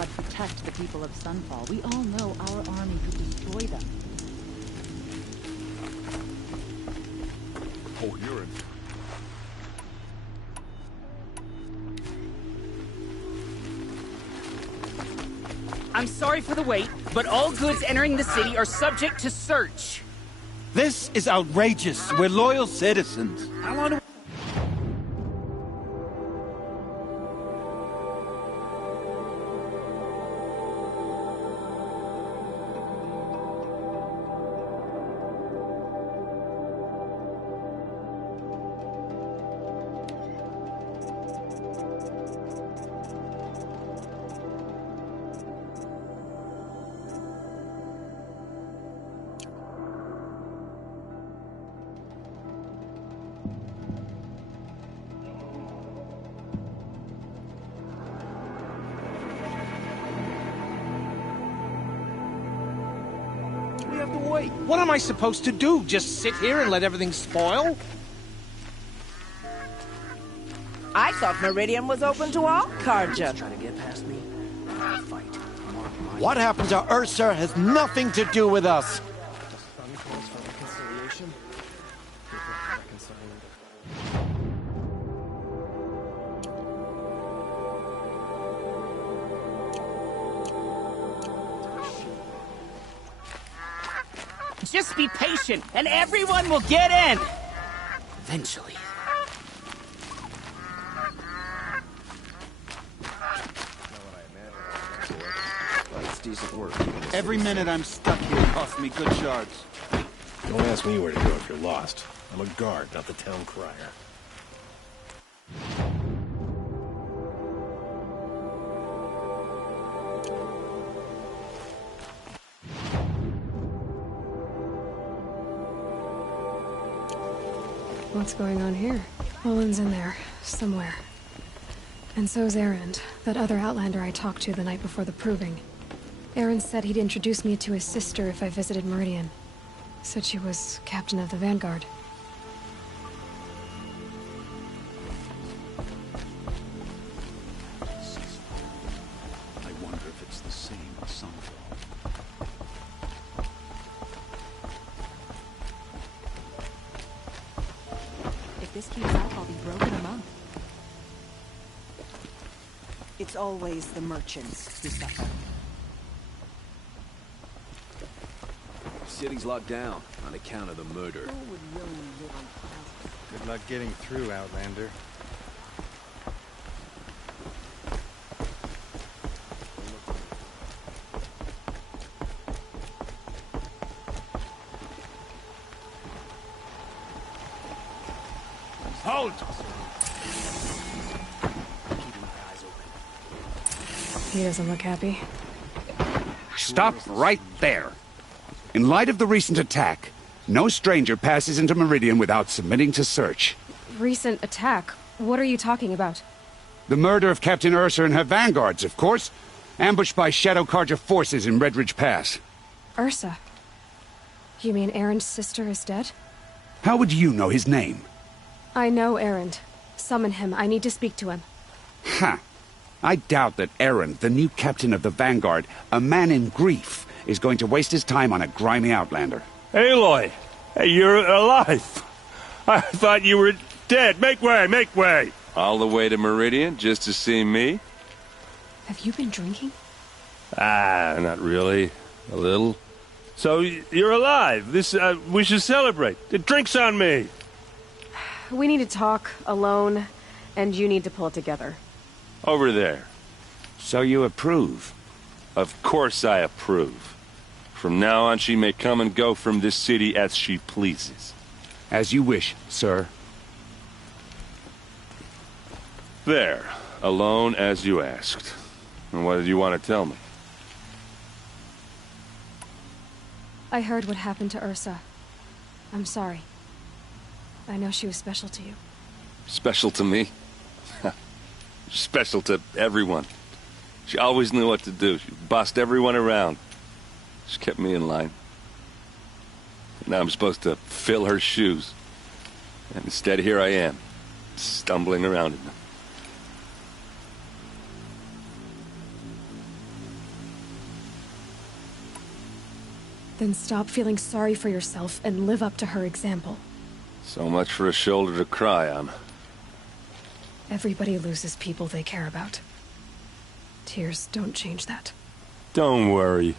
God protect the people of Sunfall. We all know our army could destroy them. Oh, you're in. I'm sorry for the wait, but all goods entering the city are subject to search. This is outrageous. We're loyal citizens. I want to... What am I supposed to do? Just sit here and let everything spoil? I thought Meridian was open to all Carja. Trying to get past me? Fight. What happened to Ursa has nothing to do with us. Just be patient, and everyone will get in! Eventually. Decent work. Every minute I'm stuck here costs me good shards. Don't ask me where to go if you're lost. I'm a guard, not the town crier. What's going on here? Owen's in there, somewhere. And so's Erend, that other Outlander I talked to the night before the proving. Erend said he'd introduce me to his sister if I visited Meridian. Said she was captain of the Vanguard. I wonder if it's the same as Sunfall. If this keeps up, I'll be broken among. It's always the merchants who suffer. City's locked down on account of the murder. Good luck getting through, Outlander. Hold! He doesn't look happy. Stop right there. In light of the recent attack, no stranger passes into Meridian without submitting to search. Recent attack? What are you talking about? The murder of Captain Ursa and her vanguards, of course. Ambushed by Shadow Carja forces in Redridge Pass. Ursa? You mean Erend's sister is dead? How would you know his name? I know Erend. Summon him. I need to speak to him. Ha! I doubt that Erend, the new captain of the Vanguard, a man in grief, is going to waste his time on a grimy Outlander. Aloy! Hey, you're alive! I thought you were dead. Make way, make way! All the way to Meridian just to see me? Have you been drinking? Ah, not really. A little. So, you're alive. This, we should celebrate. The drink's on me! We need to talk, alone, and you need to pull it together. Over there. So you approve? Of course I approve. From now on, she may come and go from this city as she pleases. As you wish, sir. There. Alone as you asked. And what did you want to tell me? I heard what happened to Ursa. I'm sorry. I know she was special to you. Special to me? Special to everyone. She always knew what to do. She bossed everyone around. She kept me in line. Now I'm supposed to fill her shoes. And instead, here I am, stumbling around in them. Then stop feeling sorry for yourself and live up to her example. So much for a shoulder to cry on. Everybody loses people they care about. Tears don't change that. Don't worry.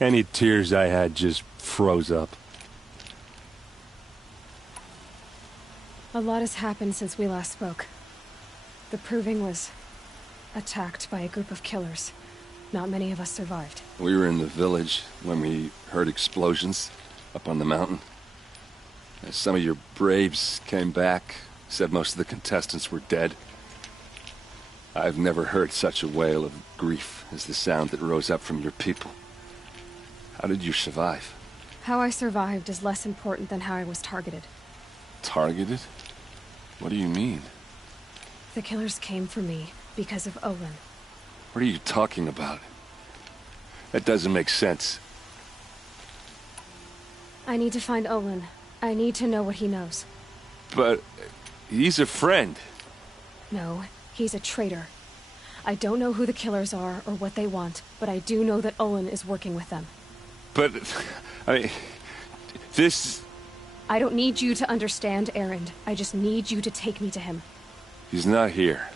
Any tears I had just froze up. A lot has happened since we last spoke. The Proving was attacked by a group of killers. Not many of us survived. We were in the village when we heard explosions up on the mountain. Some of your braves came back, said most of the contestants were dead. I've never heard such a wail of grief as the sound that rose up from your people. How did you survive? How I survived is less important than how I was targeted. Targeted? What do you mean? The killers came for me because of Olin. What are you talking about? That doesn't make sense. I need to find Olin. I need to know what he knows. But he's a friend. No, he's a traitor. I don't know who the killers are or what they want, but I do know that Olin is working with them. But, I mean, this... I don't need you to understand, Erend. I just need you to take me to him. He's not here.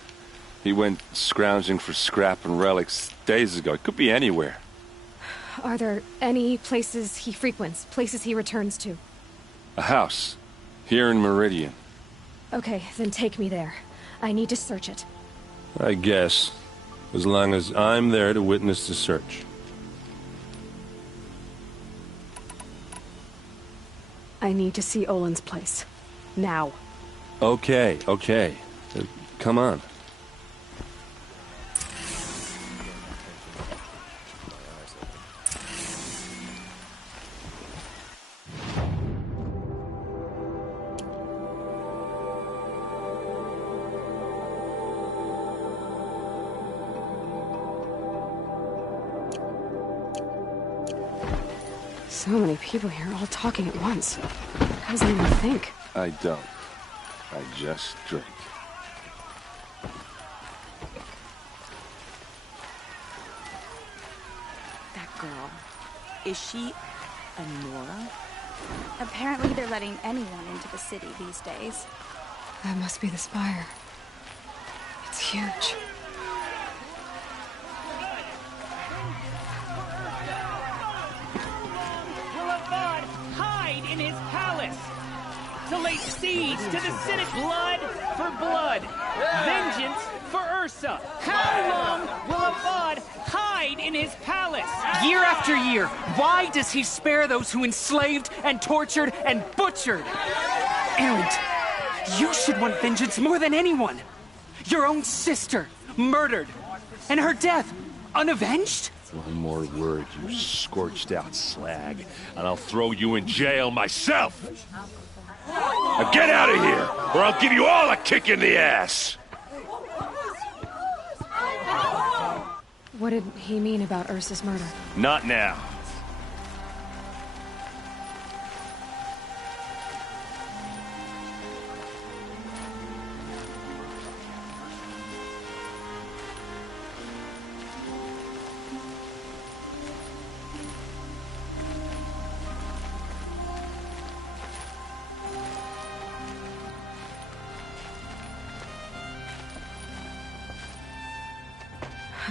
He went scrounging for scrap and relics days ago. It could be anywhere. Are there any places he frequents, places he returns to? A house. Here in Meridian. Okay, then take me there. I need to search it. I guess. As long as I'm there to witness the search. I need to see Olin's place. Now. Okay, okay. Come on. So many people here, all talking at once. How does anyone think? I don't. I just drink. That girl. Is she a Nora? Apparently they're letting anyone into the city these days. That must be the spire. It's huge. Hide in his palace to lay siege to the city. Blood for blood, vengeance for Ursa. How long will Avad hide in his palace? Year after year, why does he spare those who enslaved and tortured and butchered? Erend, you should want vengeance more than anyone. Your own sister, murdered, and her death, unavenged? One more word, you scorched out slag, and I'll throw you in jail myself! Now get out of here, or I'll give you all a kick in the ass! What did he mean about Ursa's murder? Not now.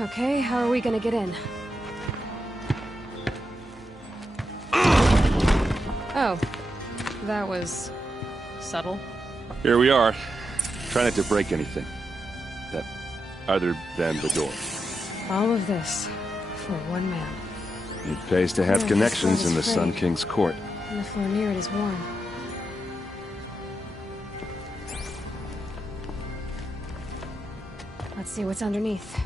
Okay, how are we gonna get in? Oh, that was subtle. Here we are. Try not to break anything. Other than the door. All of this for one man. It pays to have Yeah, connections in the this Sun frame. King's court. And the floor near it is warm. Let's see what's underneath.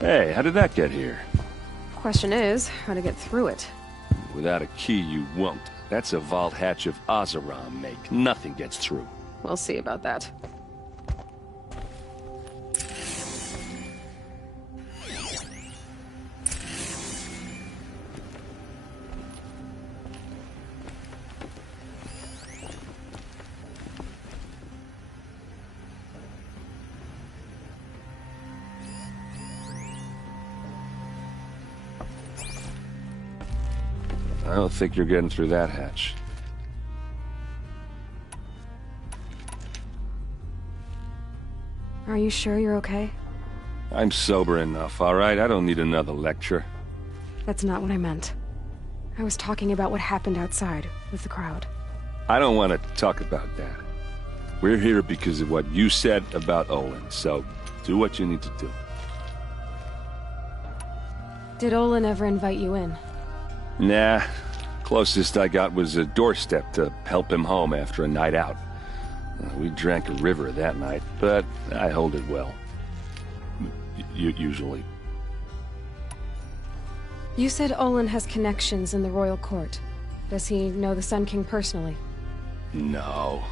Hey, how did that get here? Question is, how to get through it. Without a key, you won't. That's a vault hatch of Oseram make. Nothing gets through. We'll see about that. I don't think you're getting through that hatch. Are you sure you're okay? I'm sober enough, all right? I don't need another lecture. That's not what I meant. I was talking about what happened outside with the crowd. I don't want to talk about that. We're here because of what you said about Olin, so do what you need to do. Did Olin ever invite you in? Nah. Closest I got was a doorstep to help him home after a night out. We drank a river that night, but I hold it well. Usually. You said Olin has connections in the royal court. Does he know the Sun King personally? No.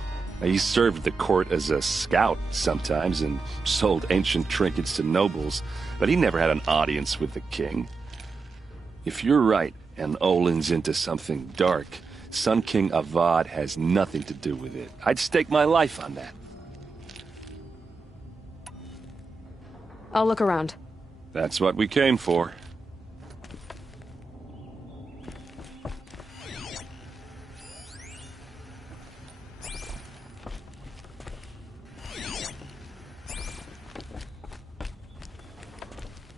He served the court as a scout sometimes and sold ancient trinkets to nobles, but he never had an audience with the king. If you're right, and Olin's into something dark, Sun King Avad has nothing to do with it. I'd stake my life on that. I'll look around. That's what we came for.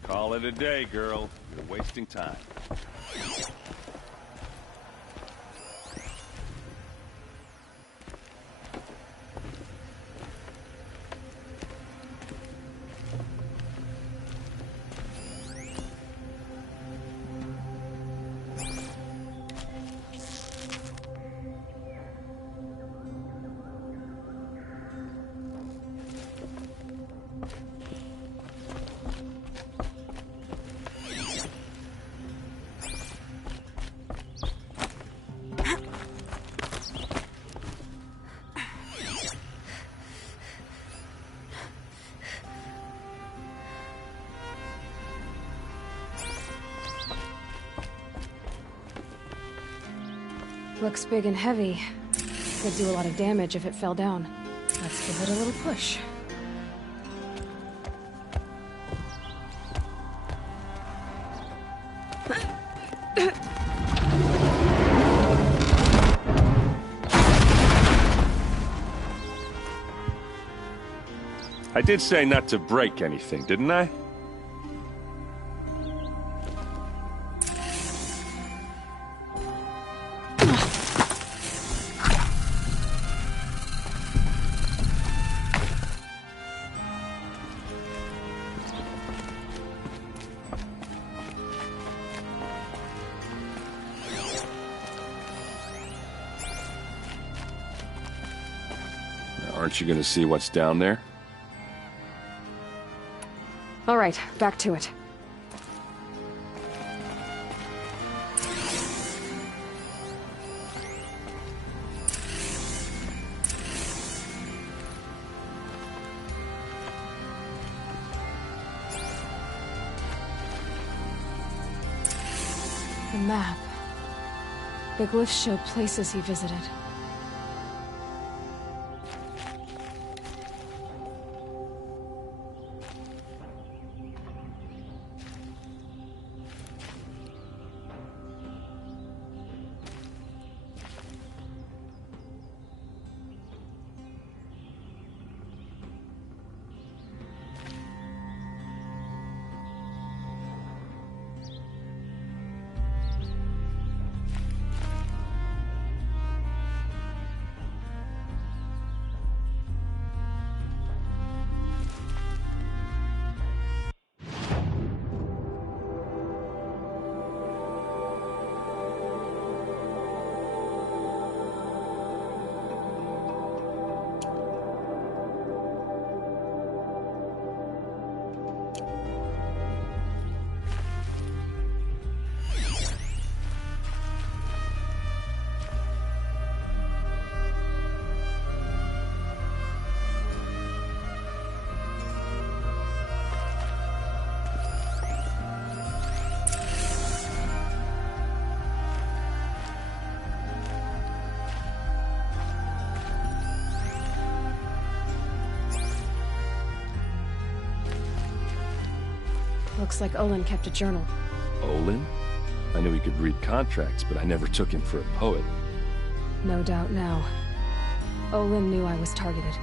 Call it a day, girl. You're wasting time. Looks big and heavy. Could do a lot of damage if it fell down. Let's give it a little push. I did say not to break anything, didn't I? Aren't you gonna see what's down there? All right, back to it. The map. The glyphs show places he visited. Looks like Olin kept a journal. Olin? I knew he could read contracts, but I never took him for a poet. No doubt now. Olin knew I was targeted.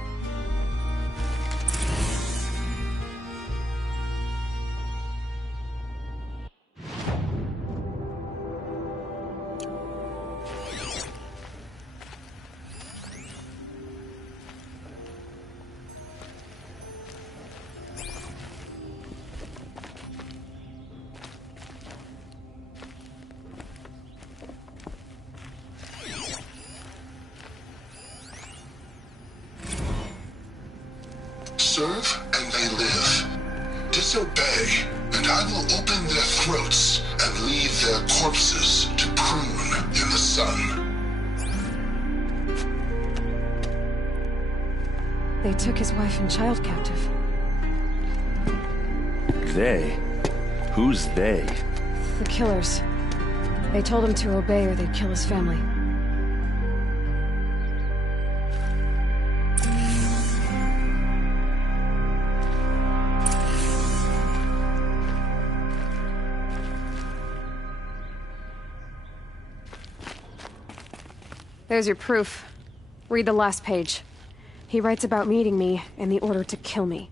Serve and they live. Disobey, and I will open their throats and leave their corpses to prune in the sun. They took his wife and child captive. They? Who's they? The killers. They told him to obey or they'd kill his family. There's your proof. Read the last page. He writes about meeting me and the order to kill me.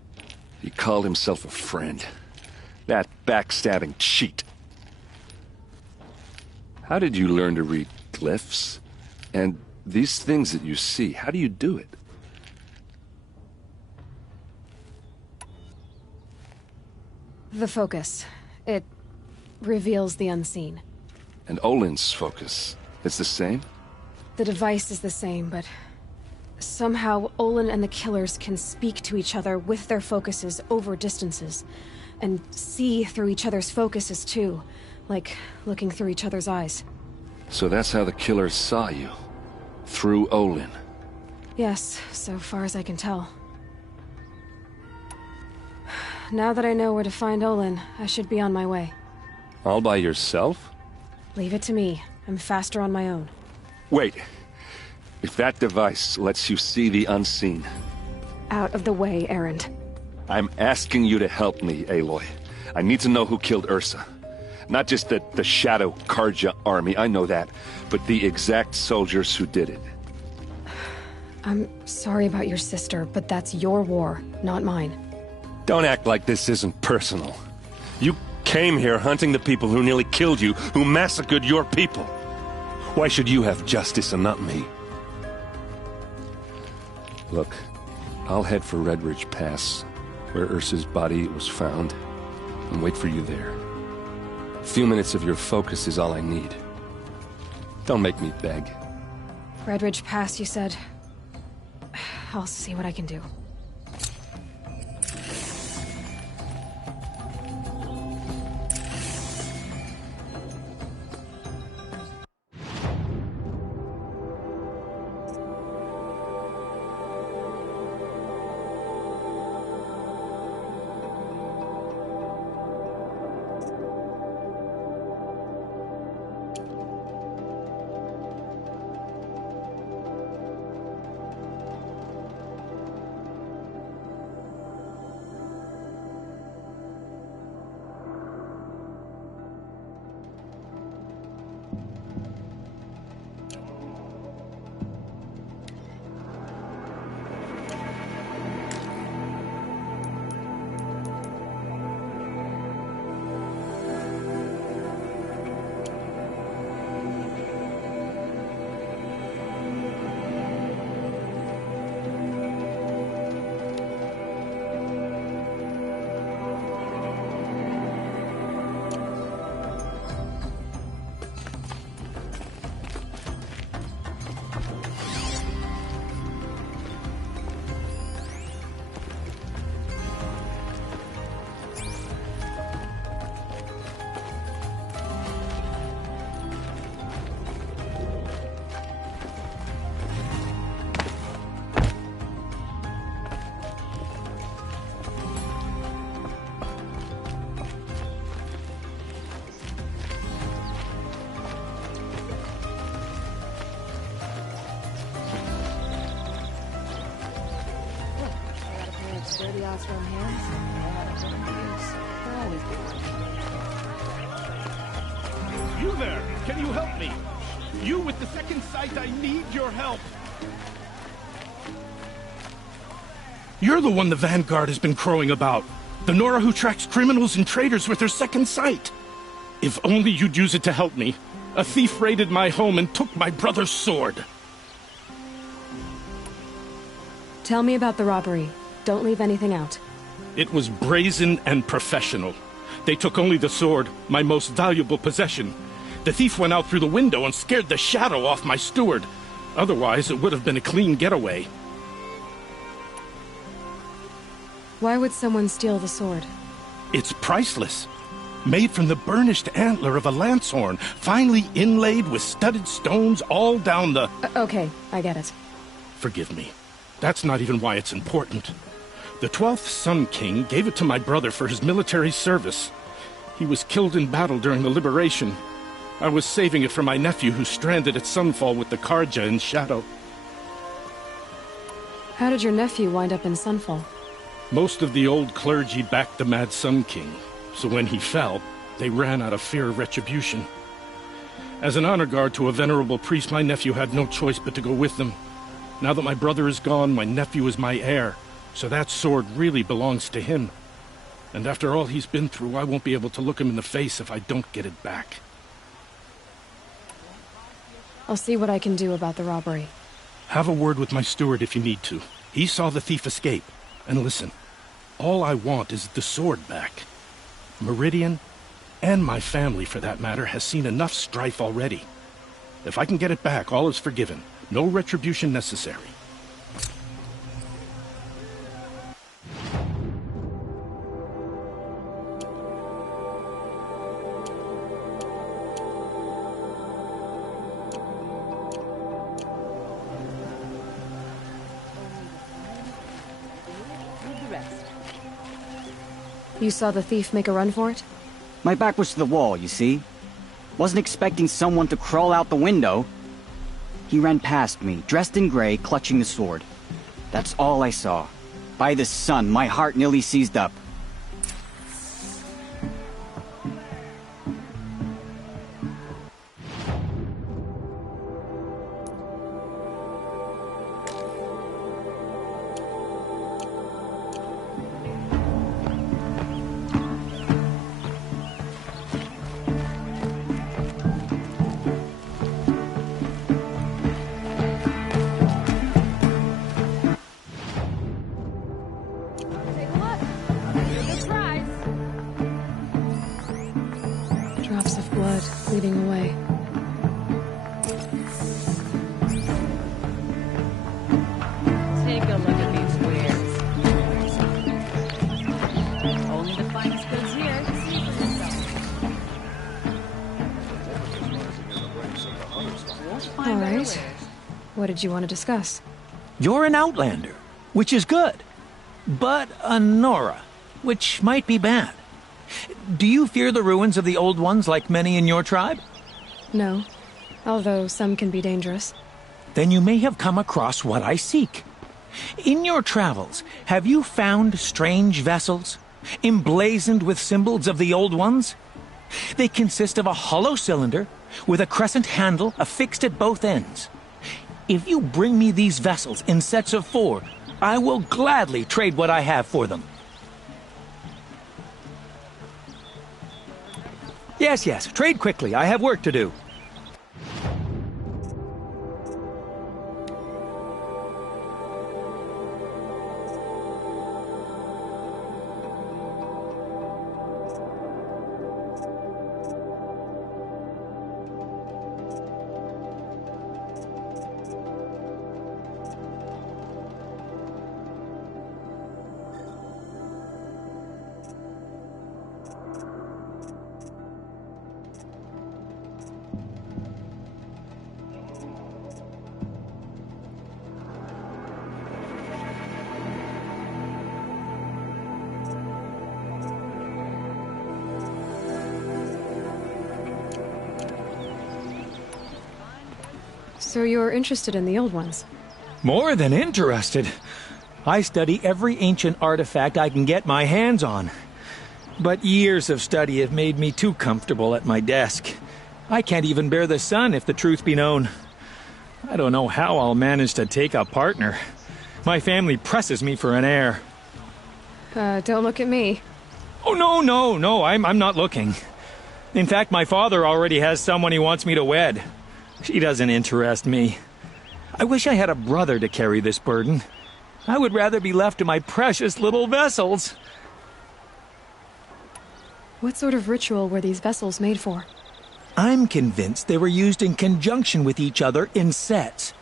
He called himself a friend. That backstabbing cheat. How did you learn to read glyphs? And these things that you see, how do you do it? The focus. It reveals the unseen. And Olin's focus, it's the same? The device is the same, but somehow Olin and the killers can speak to each other with their focuses over distances, and see through each other's focuses too, like looking through each other's eyes. So that's how the killers saw you? Through Olin? Yes, so far as I can tell. Now that I know where to find Olin, I should be on my way. All by yourself? Leave it to me. I'm faster on my own. Wait. If that device lets you see the unseen... Out of the way, Erend. I'm asking you to help me, Aloy. I need to know who killed Ursa. Not just the Shadow Karja army, I know that, but the exact soldiers who did it. I'm sorry about your sister, but that's your war, not mine. Don't act like this isn't personal. You came here hunting the people who nearly killed you, who massacred your people. Why should you have justice and not me? Look, I'll head for Redridge Pass, where Ursa's body was found, and wait for you there. A few minutes of your focus is all I need. Don't make me beg. Redridge Pass, you said? I'll see what I can do. Dirty Oscar hands, they had a good use. They'll always be working. You there! Can you help me? You with the second sight, I need your help! You're the one the Vanguard has been crowing about. The Nora who tracks criminals and traitors with her second sight. If only you'd use it to help me. A thief raided my home and took my brother's sword. Tell me about the robbery. Don't leave anything out. It was brazen and professional. They took only the sword, my most valuable possession. The thief went out through the window and scared the shadow off my steward. Otherwise, it would have been a clean getaway. Why would someone steal the sword? It's priceless. Made from the burnished antler of a lancehorn, finely inlaid with studded stones all down the... Okay, I get it. Forgive me. That's not even why it's important. The 12th Sun King gave it to my brother for his military service. He was killed in battle during the liberation. I was saving it for my nephew who's stranded at Sunfall with the Karja in Shadow. How did your nephew wind up in Sunfall? Most of the old clergy backed the Mad Sun King, so when he fell, they ran out of fear of retribution. As an honor guard to a venerable priest, my nephew had no choice but to go with them. Now that my brother is gone, my nephew is my heir, so that sword really belongs to him. And after all he's been through, I won't be able to look him in the face if I don't get it back. I'll see what I can do about the robbery. Have a word with my steward if you need to. He saw the thief escape. And listen, all I want is the sword back. Meridian, and my family for that matter, has seen enough strife already. If I can get it back, all is forgiven. No retribution necessary. You saw the thief make a run for it? My back was to the wall, you see. Wasn't expecting someone to crawl out the window. He ran past me, dressed in gray, clutching the sword. That's all I saw. By the sun, my heart nearly seized up. Drops of blood leading away. Take a look at these wares. Only the finest goods here. See for yourself. All right. What did you want to discuss? You're an Outlander, which is good. But a Nora, which might be bad. Do you fear the ruins of the Old Ones like many in your tribe? No, although some can be dangerous. Then you may have come across what I seek. In your travels, have you found strange vessels, emblazoned with symbols of the Old Ones? They consist of a hollow cylinder with a crescent handle affixed at both ends. If you bring me these vessels in sets of 4, I will gladly trade what I have for them. Yes, trade quickly. I have work to do. So you're interested in the Old Ones? More than interested. I study every ancient artifact I can get my hands on. But years of study have made me too comfortable at my desk. I can't even bear the sun, if the truth be known. I don't know how I'll manage to take a partner. My family presses me for an heir. Don't look at me. Oh, no, I'm not looking. In fact, my father already has someone he wants me to wed. She doesn't interest me. I wish I had a brother to carry this burden. I would rather be left to my precious little vessels. What sort of ritual were these vessels made for? I'm convinced they were used in conjunction with each other in sets.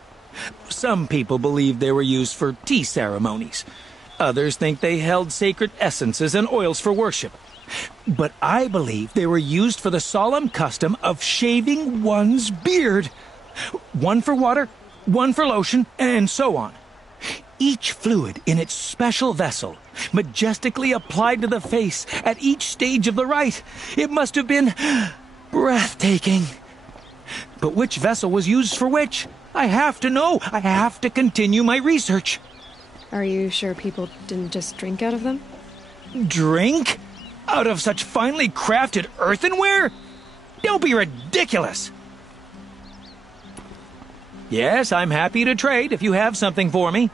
Some people believe they were used for tea ceremonies. Others think they held sacred essences and oils for worship. But I believe they were used for the solemn custom of shaving one's beard. One for water, one for lotion, and so on. Each fluid in its special vessel, majestically applied to the face at each stage of the rite. It must have been breathtaking. But which vessel was used for which? I have to know. I have to continue my research. Are you sure people didn't just drink out of them? Drink? Out of such finely crafted earthenware? Don't be ridiculous! Yes, I'm happy to trade if you have something for me.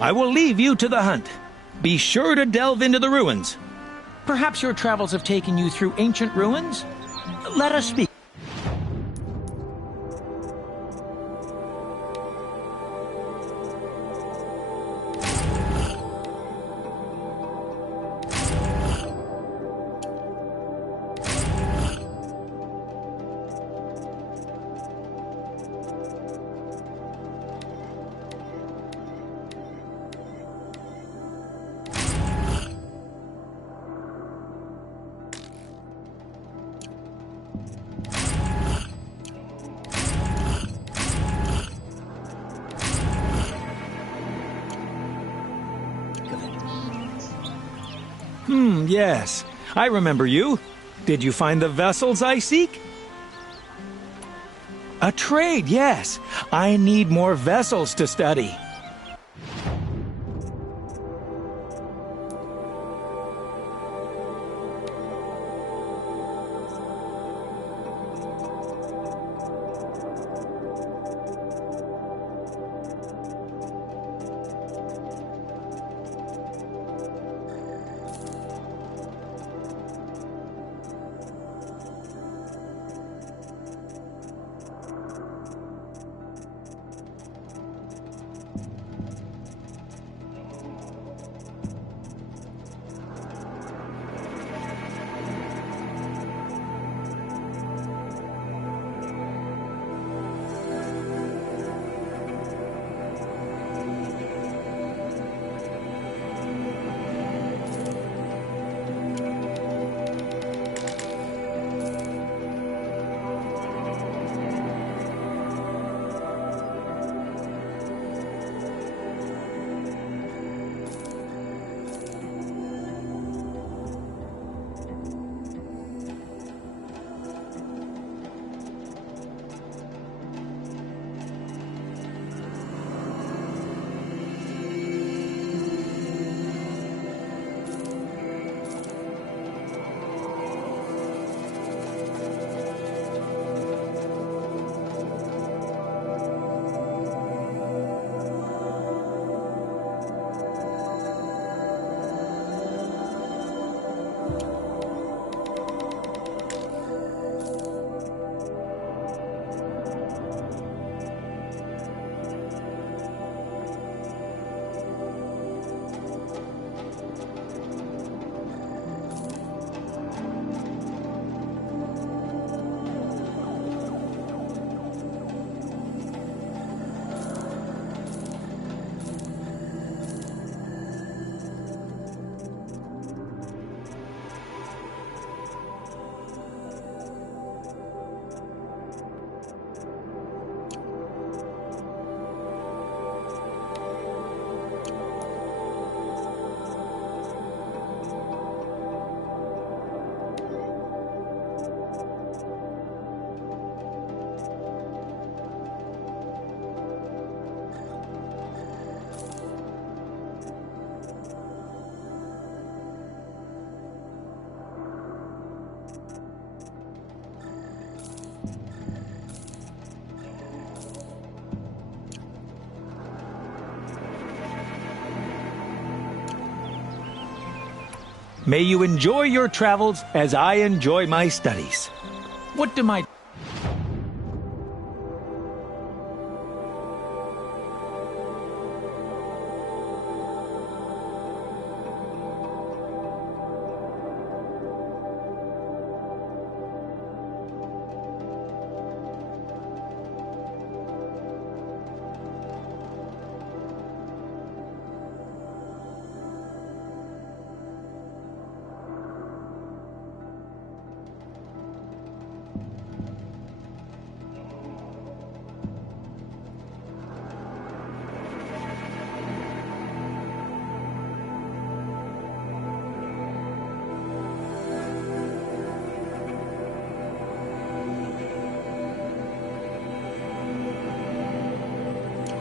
I will leave you to the hunt. Be sure to delve into the ruins. Perhaps your travels have taken you through ancient ruins? Let us speak. Yes. I remember you. Did you find the vessels I seek? A trade, yes. I need more vessels to study. May you enjoy your travels as I enjoy my studies. What do my...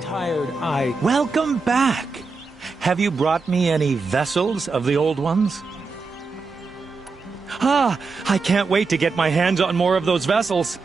Tired eye. Welcome back. Have you brought me any vessels of the old ones? Ah, I can't wait to get my hands on more of those vessels.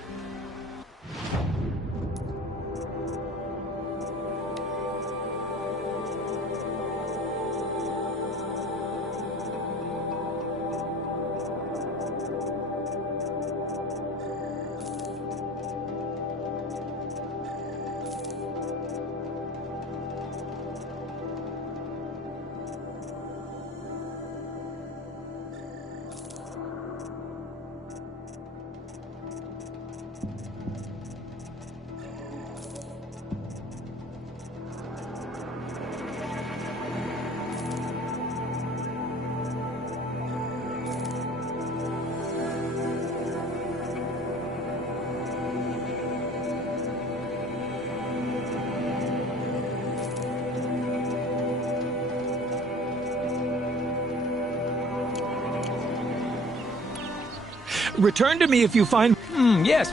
Return to me if you find... yes.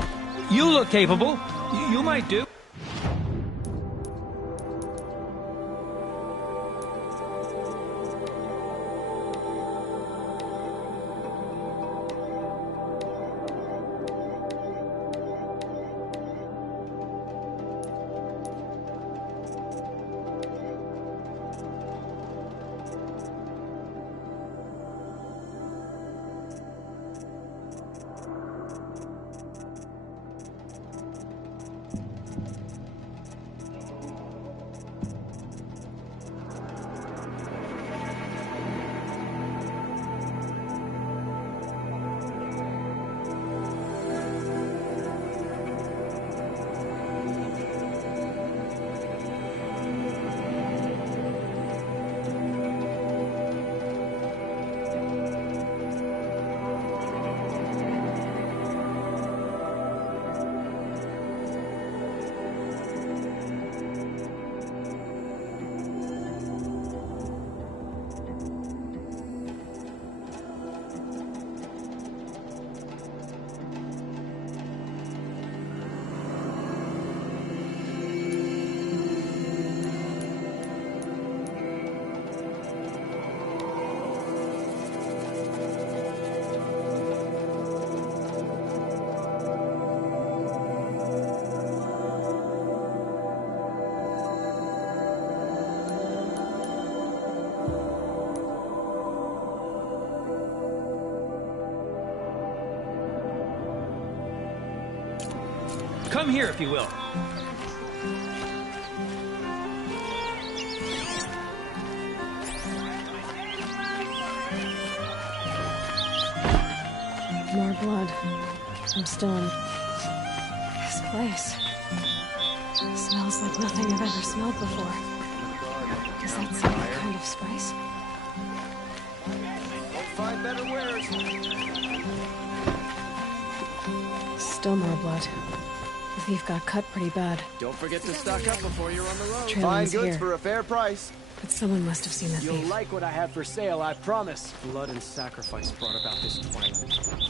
You look capable. You might do. Come here, if you will. More blood. I'm still in this place. It smells like nothing I've ever smelled before. Is that some kind of spice? Don't find better wares. Still more blood. The thief got cut pretty bad. Don't forget to stock up before you're on the road. Trail Find ends goods here. for a fair price. But someone must have seen the You'll thief. like what I have for sale, I promise. Blood and sacrifice brought about this twilight.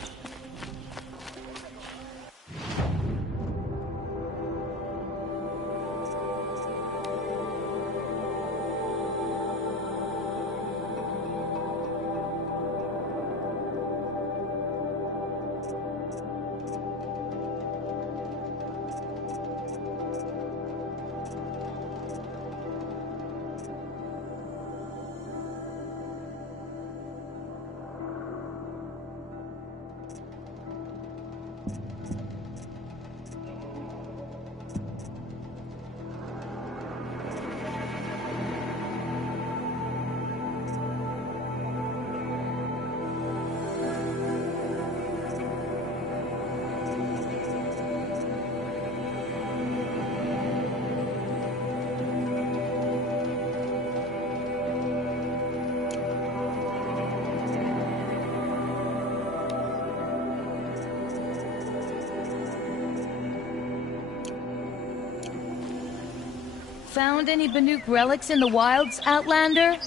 Found any Banuk relics in the wilds, Outlander?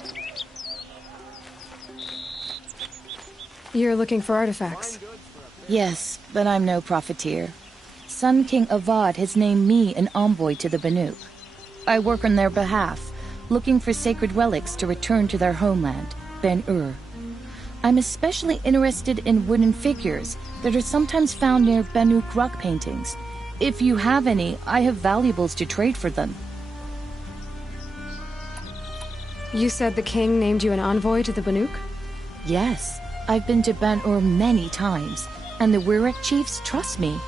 You're looking for artifacts? Yes, but I'm no profiteer. Sun King Avad has named me an envoy to the Banuk. I work on their behalf, looking for sacred relics to return to their homeland, Ben-Ur. I'm especially interested in wooden figures that are sometimes found near Banuk rock paintings. If you have any, I have valuables to trade for them. You said the king named you an envoy to the Banuk? Yes, I've been to Ben-Ur many times, and the Wirek chiefs trust me.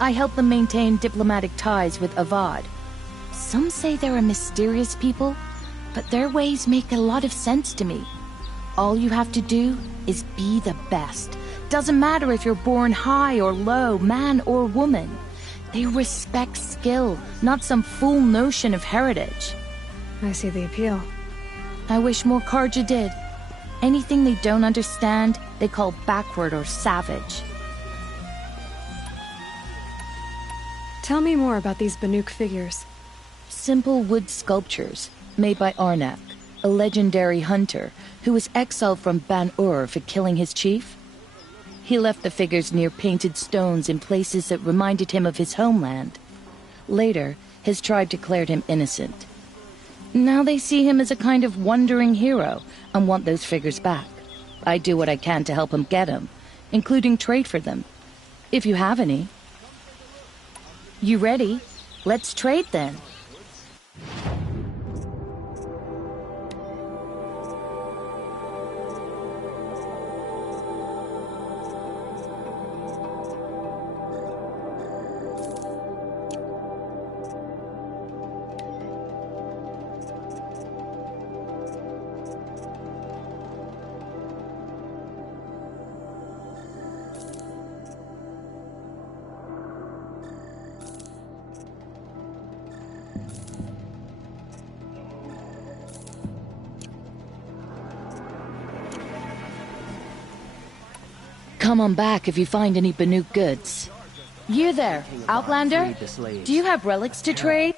I help them maintain diplomatic ties with Avad. Some say they're a mysterious people, but their ways make a lot of sense to me. All you have to do is be the best. Doesn't matter if you're born high or low, man or woman. They respect skill, not some fool notion of heritage. I see the appeal. I wish more Karja did. Anything they don't understand, they call backward or savage. Tell me more about these Banuk figures. Simple wood sculptures, made by Arnak, a legendary hunter who was exiled from Ben-Ur for killing his chief. He left the figures near painted stones in places that reminded him of his homeland. Later, his tribe declared him innocent. Now they see him as a kind of wandering hero and want those figures back. I do what I can to help him get them, including trade for them, if you have any. You ready? Let's trade then. Come on back if you find any Banuk goods. You there, Outlander? Do you have relics to trade?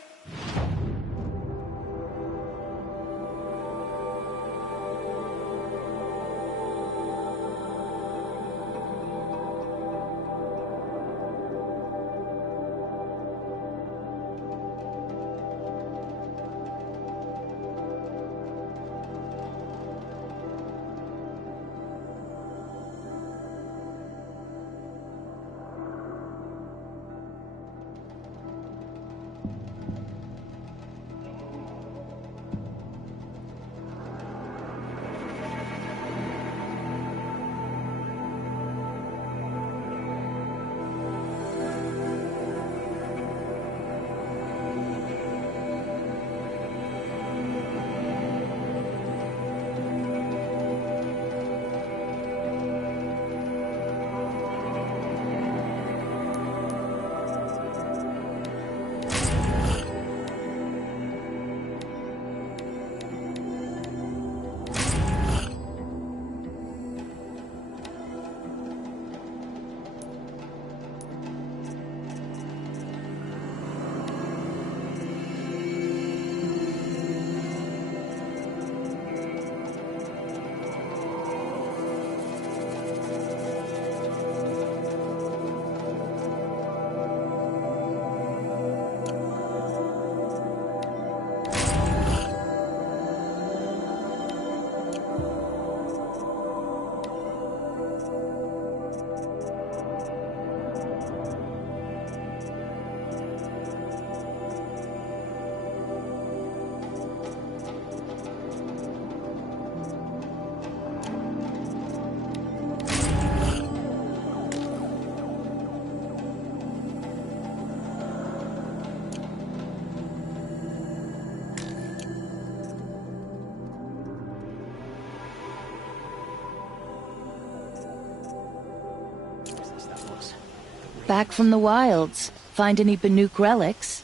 Back from the wilds. Find any Banuk relics?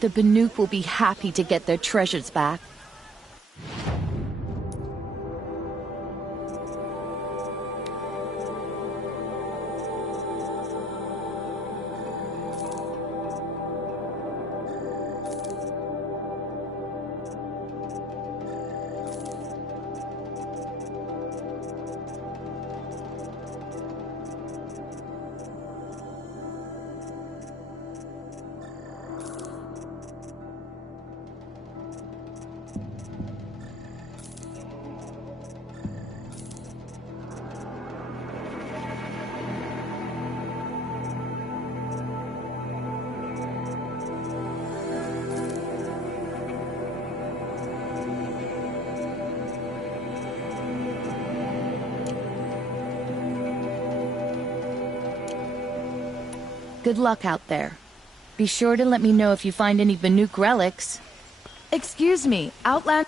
The Banuk will be happy to get their treasures back. Good luck out there. Be sure to let me know if you find any Banuk relics. Excuse me, Outland...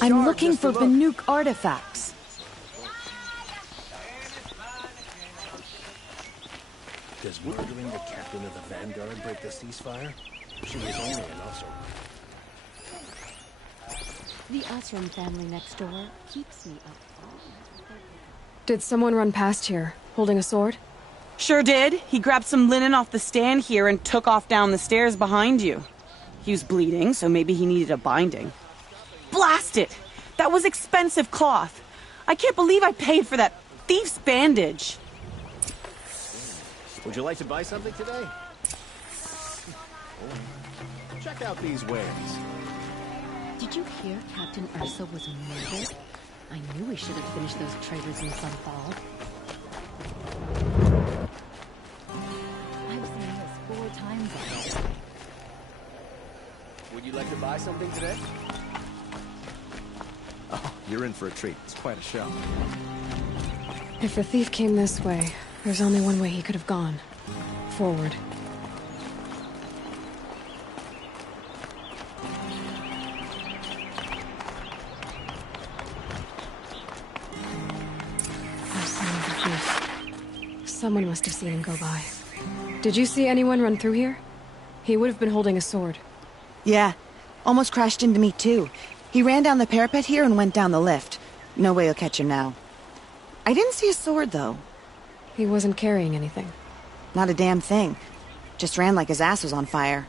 I'm looking for Banuk artifacts. Does murdering the captain of the Vanguard break the ceasefire? She was only an Usrum. The Usrum family next door keeps me up. Did someone run past here, holding a sword? Sure did. He grabbed some linen off the stand here and took off down the stairs behind you. He was bleeding, so maybe he needed a binding. Blast it! That was expensive cloth. I can't believe I paid for that thief's bandage. Would you like to buy something today? Check out these wares. Did you hear Captain Ursa was murdered? I knew we should have finished those traitors in Sunfall. I've seen this 4 times already. Would you like to buy something today? Oh, you're in for a treat. It's quite a show. If the thief came this way, there's only one way he could have gone. Forward. No sign of the thief. Someone must have seen him go by. Did you see anyone run through here? He would have been holding a sword. Yeah. Almost crashed into me, too. He ran down the parapet here and went down the lift. No way you'll catch him now. I didn't see a sword, though. He wasn't carrying anything. Not a damn thing. Just ran like his ass was on fire.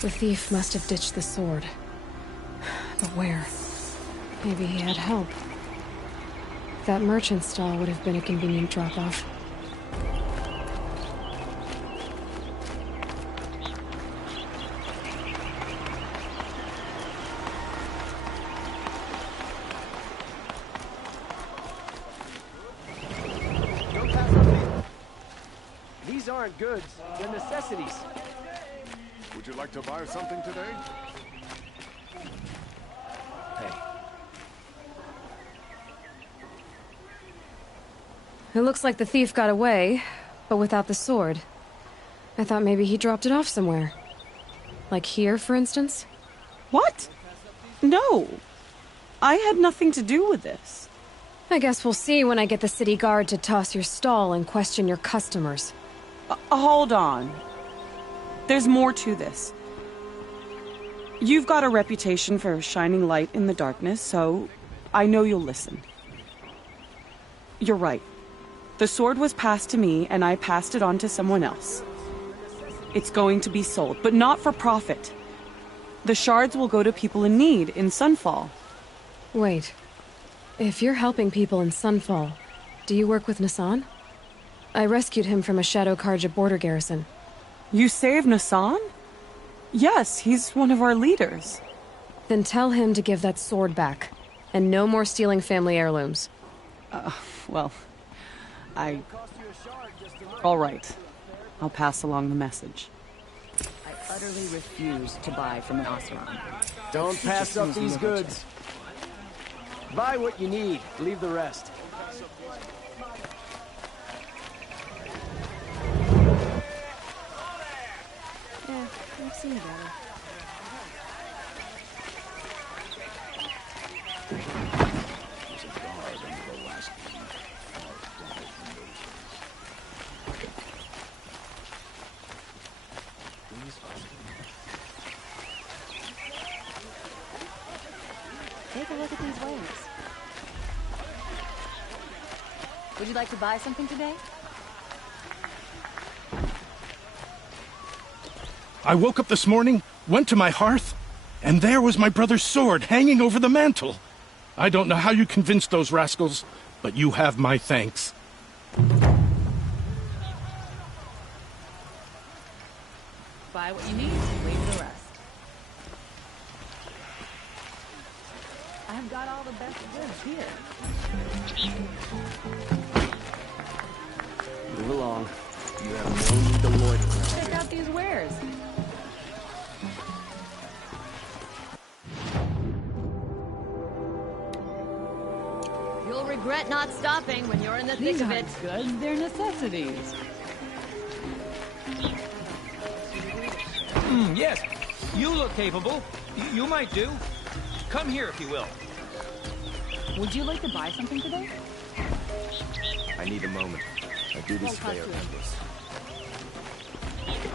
The thief must have ditched the sword. But where? Maybe he had help. That merchant stall would have been a convenient drop-off. These aren't goods, they're necessities. Would you like to buy something today? Hey. It looks like the thief got away, but without the sword. I thought maybe he dropped it off somewhere. Like here, for instance? What? No. I had nothing to do with this. I guess we'll see when I get the city guard to toss your stall and question your customers. Hold on. There's more to this. You've got a reputation for shining light in the darkness, so I know you'll listen. You're right. The sword was passed to me, and I passed it on to someone else. It's going to be sold, but not for profit. The shards will go to people in need in Sunfall. Wait. If you're helping people in Sunfall, do you work with Nassan? I rescued him from a Shadow Karja border garrison. You saved Nassan? Yes, he's one of our leaders. Then tell him to give that sword back. And no more stealing family heirlooms. Well, All right. I'll pass along the message. I utterly refuse to buy from an Oseram. Don't pass up these goods. Buy what you need, leave the rest. Yeah, I've seen better. Take a look at these wares. Would you like to buy something today? I woke up this morning, went to my hearth, and there was my brother's sword hanging over the mantel. I don't know how you convinced those rascals, but you have my thanks. Buy what you need, leave the rest. I've got all the best goods here. Move along. You have no need to loiter around. Check out these wares. You'll regret not stopping when you're in the thick of it. Goods, they're necessities. Yes, you look capable. You might do. Come here if you will. Would you like to buy something today? I need a moment. My duties today are endless.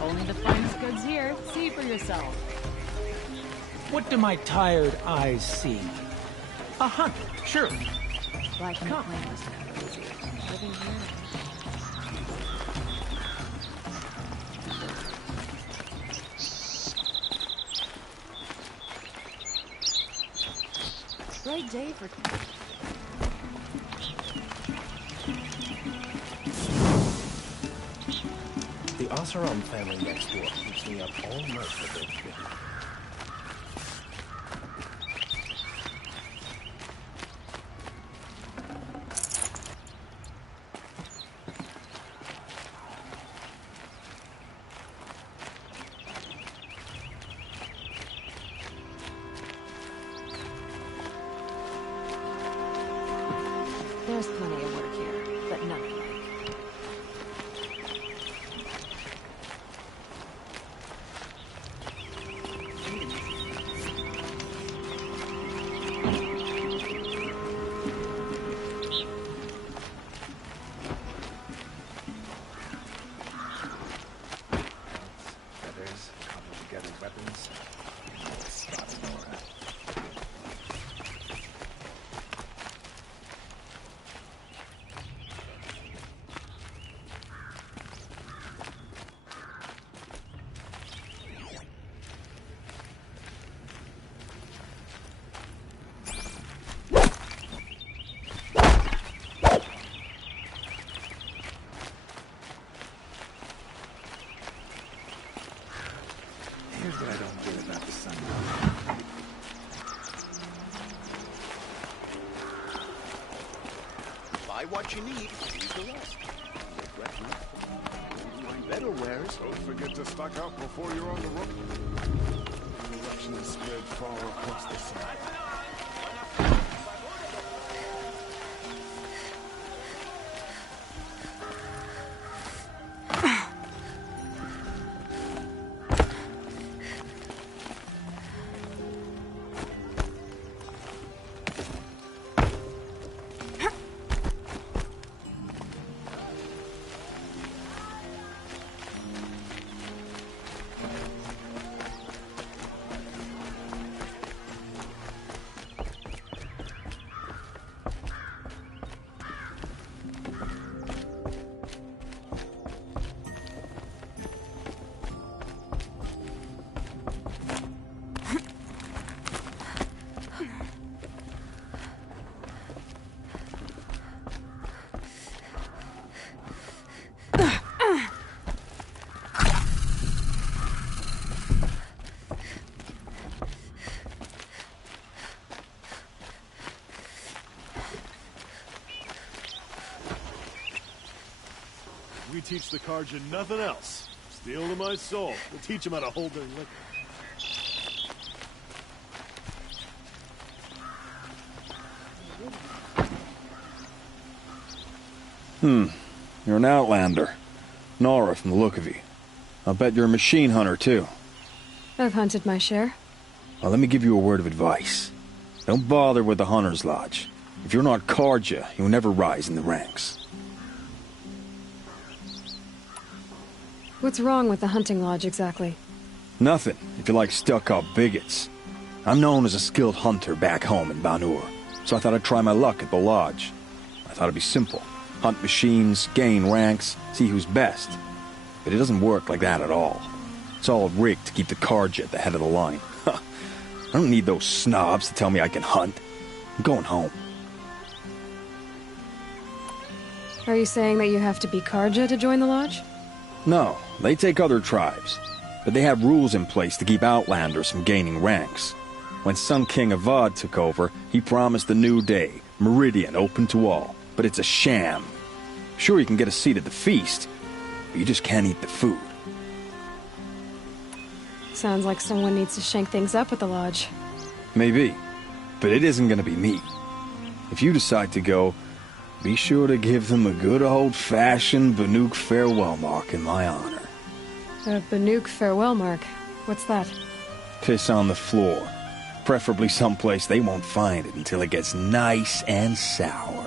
Only the finest goods here. See for yourself. What do my tired eyes see? A hunt, sure. Like no plans. Living here. Great day for... The Oseram family next door keeps me up all night with their trivia. There's plenty of work here, but nothing like. Feathers, cobble together weapons. Here's what I don't get about the sun. Buy what you need, leave the rest. Better wares. Don't forget to stock up before you're on the road. The eruption is spread far across the sun. We teach the Karja nothing else. Steel to my soul. We'll teach them how to hold their liquor. You're an outlander. Nora from the look of you. I'll bet you're a machine hunter, too. I've hunted my share. Well, let me give you a word of advice. Don't bother with the Hunter's Lodge. If you're not Karja, you'll never rise in the ranks. What's wrong with the hunting lodge, exactly? Nothing, if you like stuck-up bigots. I'm known as a skilled hunter back home in Banur, so I thought I'd try my luck at the lodge. I thought it'd be simple. Hunt machines, gain ranks, see who's best. But it doesn't work like that at all. It's all rigged to keep the Karja at the head of the line. I don't need those snobs to tell me I can hunt. I'm going home. Are you saying that you have to be Karja to join the lodge? No, they take other tribes. But they have rules in place to keep outlanders from gaining ranks. When Sun King Avad took over, he promised a new day, Meridian open to all. But it's a sham. Sure, you can get a seat at the feast, but you just can't eat the food. Sounds like someone needs to shank things up at the lodge. Maybe, but it isn't gonna be me. If you decide to go, be sure to give them a good old-fashioned Banuk farewell mark in my honor. A Banuk farewell mark? What's that? Piss on the floor. Preferably someplace they won't find it until it gets nice and sour.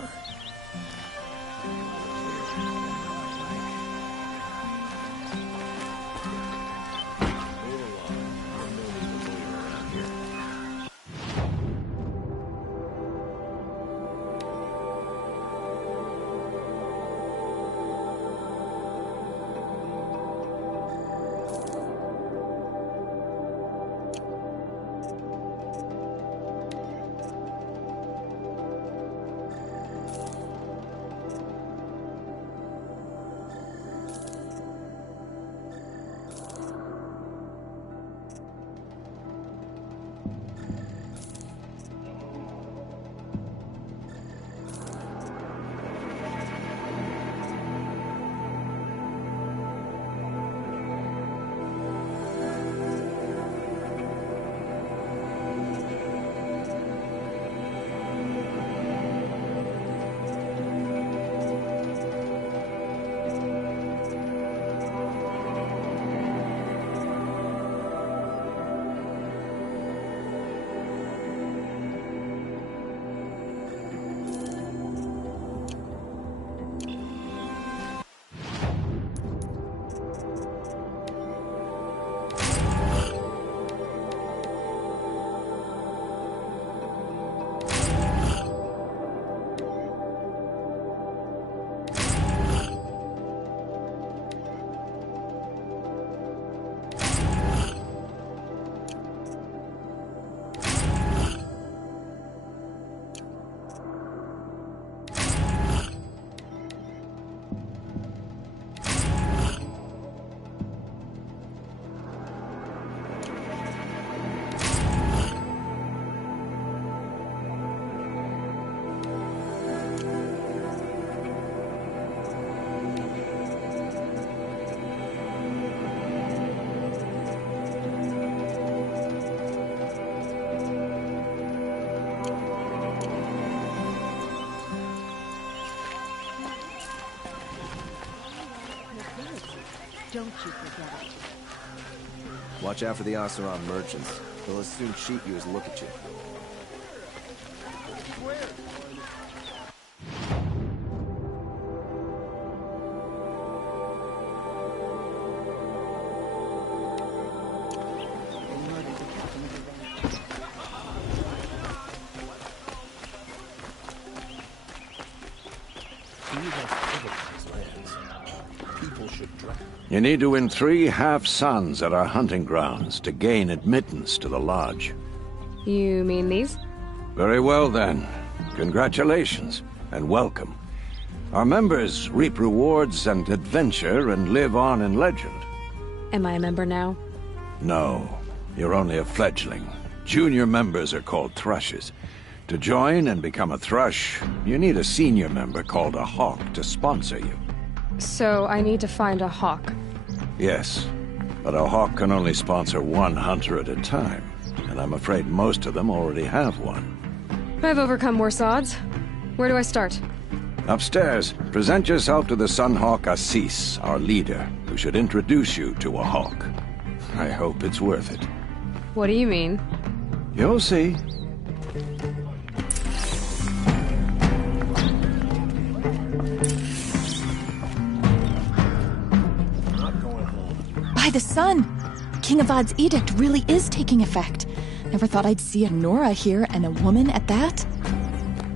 Don't you forget it. Watch out for the Oseram merchants. They'll as soon cheat you as look at you. You need to win 3 half-suns at our hunting grounds to gain admittance to the lodge. You mean these? Very well, then. Congratulations, and welcome. Our members reap rewards and adventure and live on in legend. Am I a member now? No, you're only a fledgling. Junior members are called thrushes. To join and become a thrush, you need a senior member called a hawk to sponsor you. So I need to find a hawk. Yes, but a hawk can only sponsor one hunter at a time, and I'm afraid most of them already have one. I've overcome worse odds. Where do I start? Upstairs, present yourself to the Sunhawk Assis, our leader, who should introduce you to a hawk. I hope it's worth it. What do you mean? You'll see. By the sun! King Avad's edict really is taking effect. Never thought I'd see a Nora here, and a woman at that.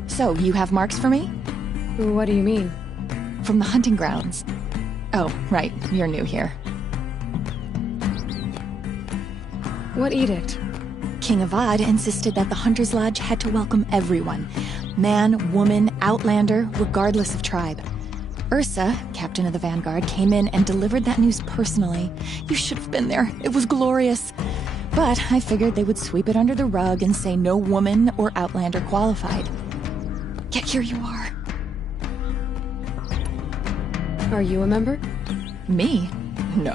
So, you have marks for me? What do you mean? From the hunting grounds. Oh, right, you're new here. What edict? King Avad insisted that the Hunter's Lodge had to welcome everyone. Man, woman, outlander, regardless of tribe. Ursa, captain of the Vanguard, came in and delivered that news personally. You should have been there. It was glorious. But I figured they would sweep it under the rug and say no woman or outlander qualified. Yet here you are. Are you a member? Me? No.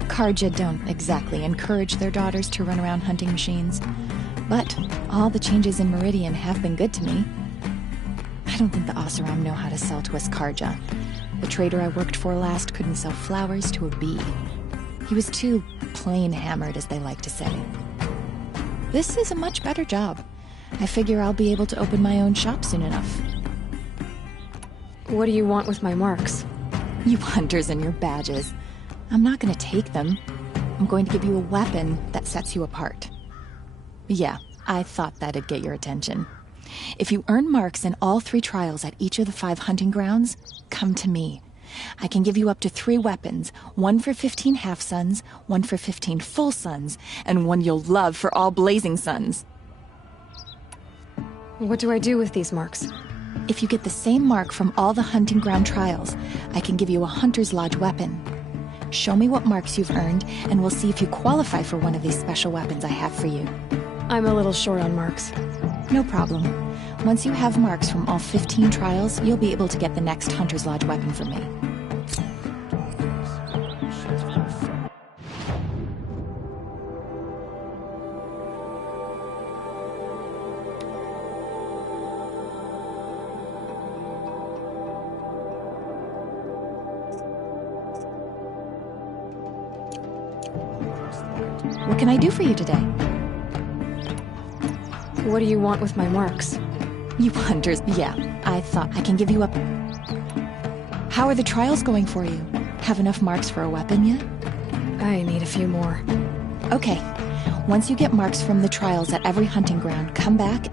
Karja don't exactly encourage their daughters to run around hunting machines. But all the changes in Meridian have been good to me. I don't think the Oseram know how to sell to us Karja. The trader I worked for last couldn't sell flowers to a bee. He was too plain hammered, as they like to say. This is a much better job. I figure I'll be able to open my own shop soon enough. What do you want with my marks? You hunters and your badges. I'm not going to take them. I'm going to give you a weapon that sets you apart. Yeah, I thought that'd get your attention. If you earn marks in all 3 trials at each of the 5 hunting grounds, come to me. I can give you up to 3 weapons, 1 for 15 half-suns, 1 for 15 full suns, and 1 you'll love for all blazing suns. What do I do with these marks? If you get the same mark from all the hunting ground trials, I can give you a Hunter's Lodge weapon. Show me what marks you've earned, and we'll see if you qualify for one of these special weapons I have for you. I'm a little short on marks. No problem. Once you have marks from all 15 trials, you'll be able to get the next Hunter's Lodge weapon from me. What can I do for you today? What do you want with my marks? You hunters, yeah. I thought I can give you a... How are the trials going for you? Have enough marks for a weapon yet? I need a few more. Okay. Once you get marks from the trials at every hunting ground, come back...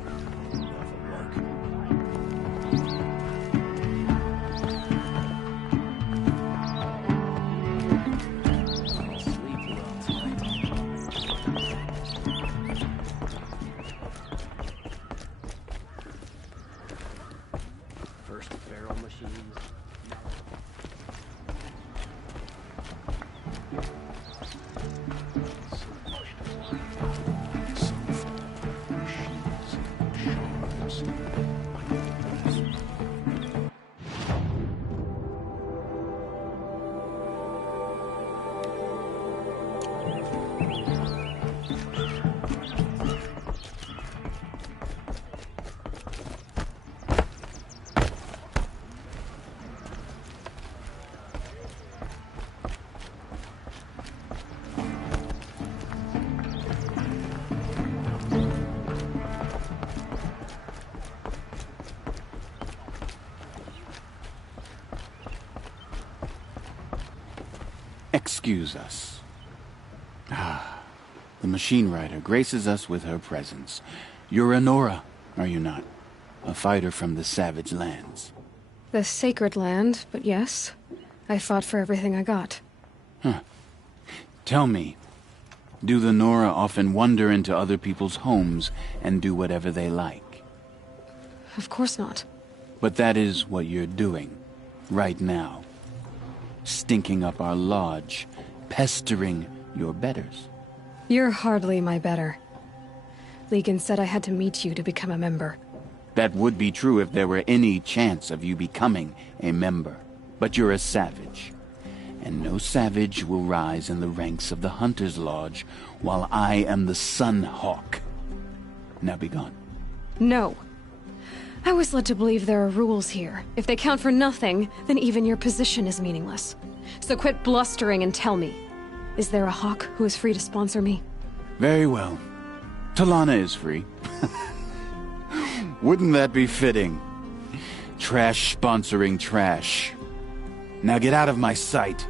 Excuse us. The machine rider graces us with her presence. You're a Nora, are you not? A fighter from the savage lands. The sacred land, but yes. I fought for everything I got. Huh. Tell me, do the Nora often wander into other people's homes and do whatever they like? Of course not. But that is what you're doing, right now. Stinking up our lodge, pestering your betters. You're hardly my better. Legan said I had to meet you to become a member. That would be true if there were any chance of you becoming a member. But you're a savage. And no savage will rise in the ranks of the Hunter's Lodge while I am the Sun Hawk. Now be gone. No. I was led to believe there are rules here. If they count for nothing, then even your position is meaningless. So quit blustering and tell me. Is there a hawk who is free to sponsor me? Very well. Talana is free. Wouldn't that be fitting? Trash sponsoring trash. Now get out of my sight.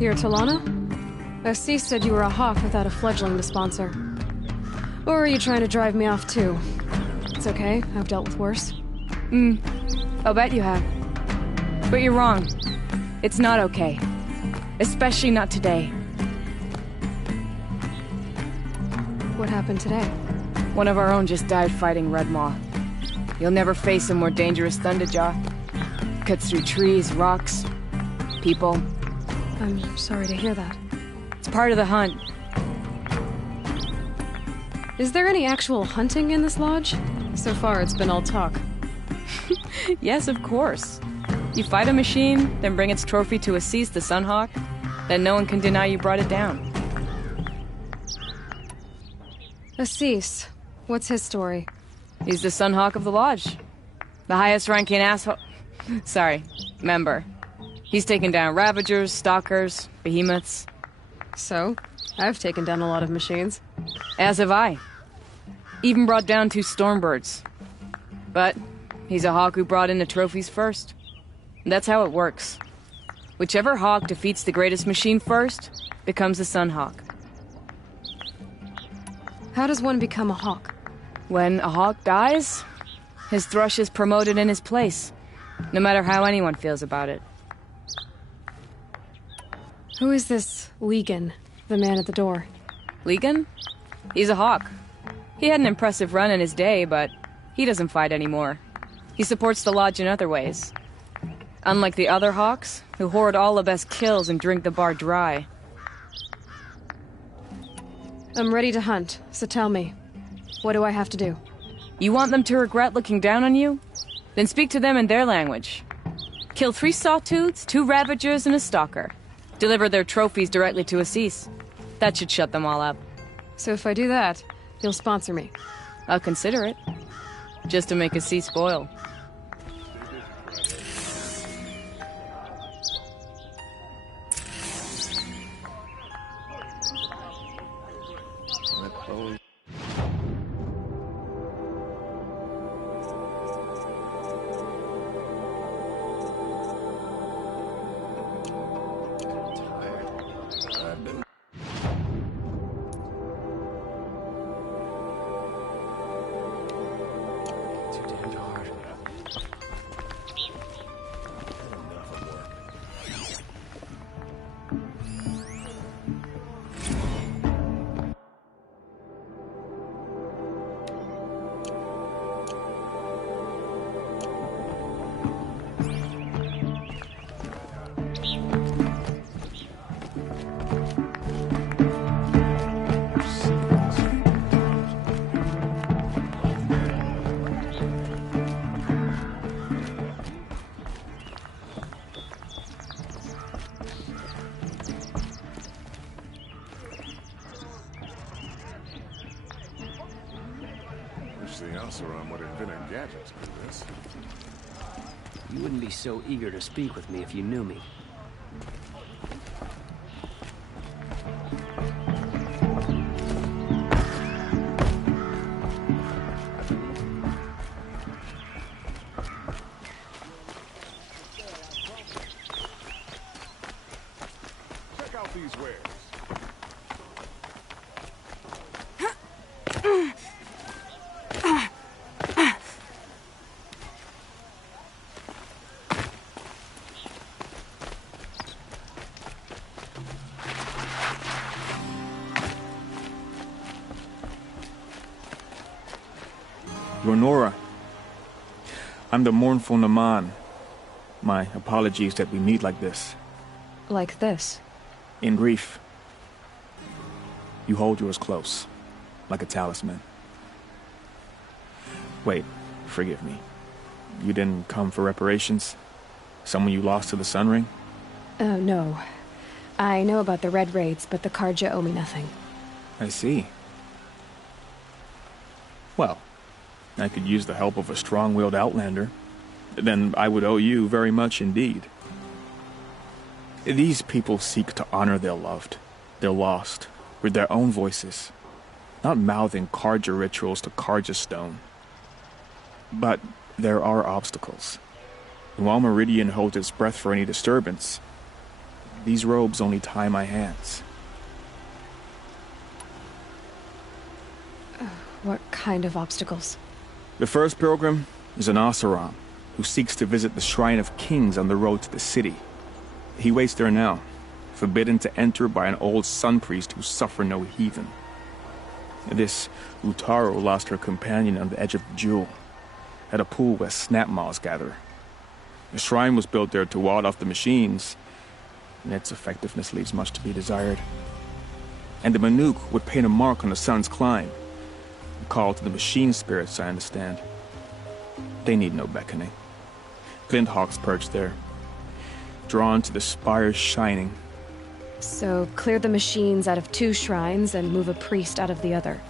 You're Talana? Assis said you were a hawk without a fledgling to sponsor. Or are you trying to drive me off too? It's okay, I've dealt with worse. I'll bet you have. But you're wrong. It's not okay. Especially not today. What happened today? One of our own just died fighting Red Maw. You'll never face a more dangerous Thunderjaw. Cuts through trees, rocks, people. I'm sorry to hear that. It's part of the hunt. Is there any actual hunting in this lodge? So far, it's been all talk. Yes, of course. You fight a machine, then bring its trophy to Assis the Sunhawk, then no one can deny you brought it down. Assis, what's his story? He's the Sunhawk of the lodge. The highest ranking member. He's taken down Ravagers, Stalkers, Behemoths. So, I've taken down a lot of machines. As have I. Even brought down 2 Stormbirds. But he's a hawk who brought in the trophies first. And that's how it works. Whichever hawk defeats the greatest machine first becomes a Sunhawk. How does one become a hawk? When a hawk dies, his thrush is promoted in his place, no matter how anyone feels about it. Who is this Legan, the man at the door? Legan? He's a hawk. He had an impressive run in his day, but he doesn't fight anymore. He supports the lodge in other ways. Unlike the other hawks, who hoard all the best kills and drink the bar dry. I'm ready to hunt, so tell me. What do I have to do? You want them to regret looking down on you? Then speak to them in their language. Kill 3 Sawtooths, 2 Ravagers, and a Stalker. Deliver their trophies directly to Assis. That should shut them all up. So if I do that, you'll sponsor me? I'll consider it. Just to make Assis spoil. You wouldn't be so eager to speak with me if you knew me. these wares. You're Nora. I'm the mournful Naman. My apologies that we meet like this. Like this? In grief. You hold yours close, like a talisman. Wait, forgive me. You didn't come for reparations? Someone you lost to the Sun Ring? No. I know about the Red Raids, but the Karja owe me nothing. I see. Well, I could use the help of a strong-willed outlander. Then I would owe you very much indeed. These people seek to honor their loved, their lost, with their own voices, not mouthing Karja rituals to Karja stone. But there are obstacles. And while Meridian holds its breath for any disturbance, these robes only tie my hands. What kind of obstacles? The first pilgrim is an Oseram, who seeks to visit the Shrine of Kings on the road to the city. He waits there now, forbidden to enter by an old sun priest who suffer no heathen. This Utaru lost her companion on the edge of the Jewel, at a pool where snap moths gather. The shrine was built there to ward off the machines, and its effectiveness leaves much to be desired. And the Manuk would paint a mark on the sun's climb, a call to the machine spirits, I understand. They need no beckoning. Glint hawks perch there, drawn to the spire's shining. So, clear the machines out of 2 shrines and move a priest out of the other.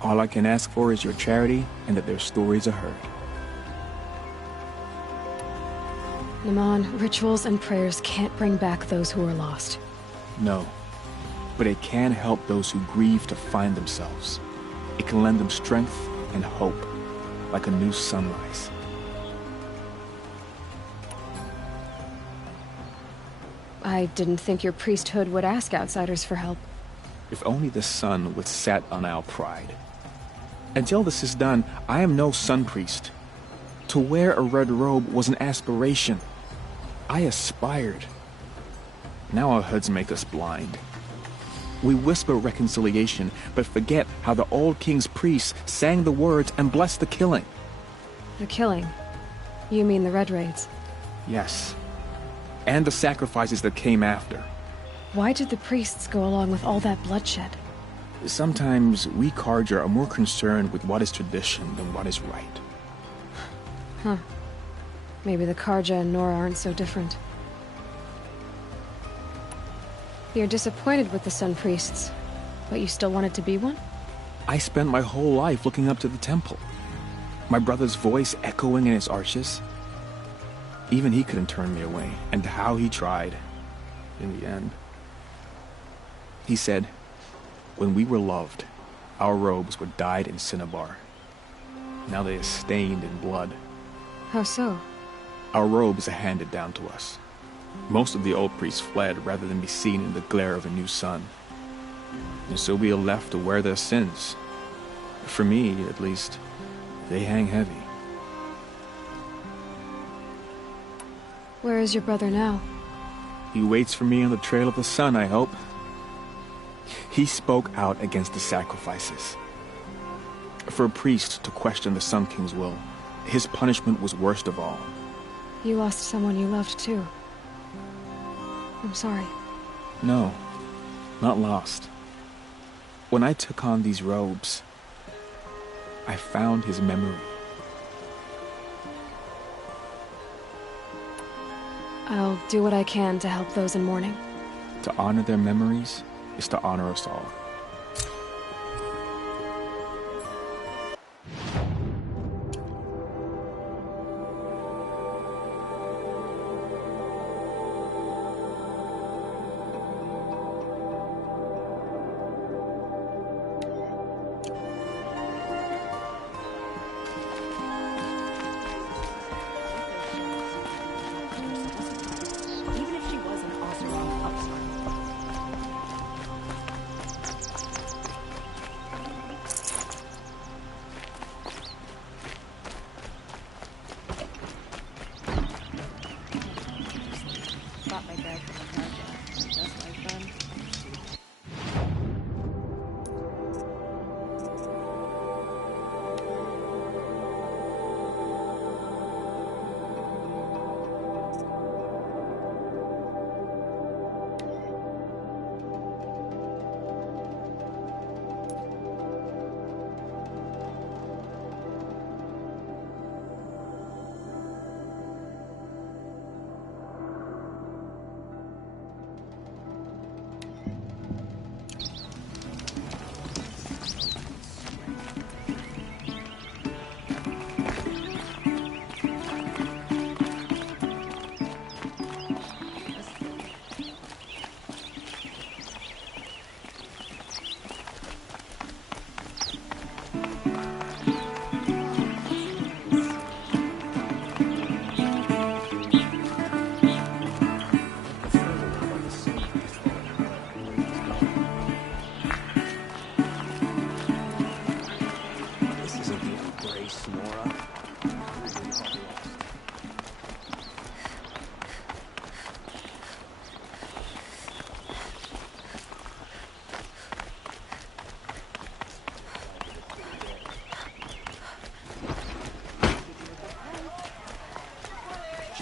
All I can ask for is your charity and that their stories are heard. Naman, rituals and prayers can't bring back those who are lost. No, but it can help those who grieve to find themselves. It can lend them strength and hope, like a new sunrise. I didn't think your priesthood would ask outsiders for help. If only the sun would set on our pride. Until this is done, I am no sun priest. To wear a red robe was an aspiration. I aspired. Now our hoods make us blind. We whisper reconciliation, but forget how the old king's priests sang the words and blessed the killing. The killing? You mean the Red Raids? Yes. And the sacrifices that came after. Why did the priests go along with all that bloodshed? Sometimes we Karja are more concerned with what is tradition than what is right. Huh. Maybe the Karja and Nora aren't so different. You're disappointed with the Sun Priests, but you still wanted to be one? I spent my whole life looking up to the temple. My brother's voice echoing in its arches. Even he couldn't turn me away, and how he tried. In the end. He said, when we were loved, our robes were dyed in cinnabar. Now they are stained in blood. How so? Our robes are handed down to us. Most of the old priests fled rather than be seen in the glare of a new sun. And so we are left to wear their sins. For me, at least, they hang heavy. Where is your brother now? He waits for me on the trail of the sun, I hope. He spoke out against the sacrifices. For a priest to question the Sun King's will, his punishment was worst of all. You lost someone you loved, too. I'm sorry. No, not lost. When I took on these robes, I found his memory. I'll do what I can to help those in mourning. To honor their memories is to honor us all.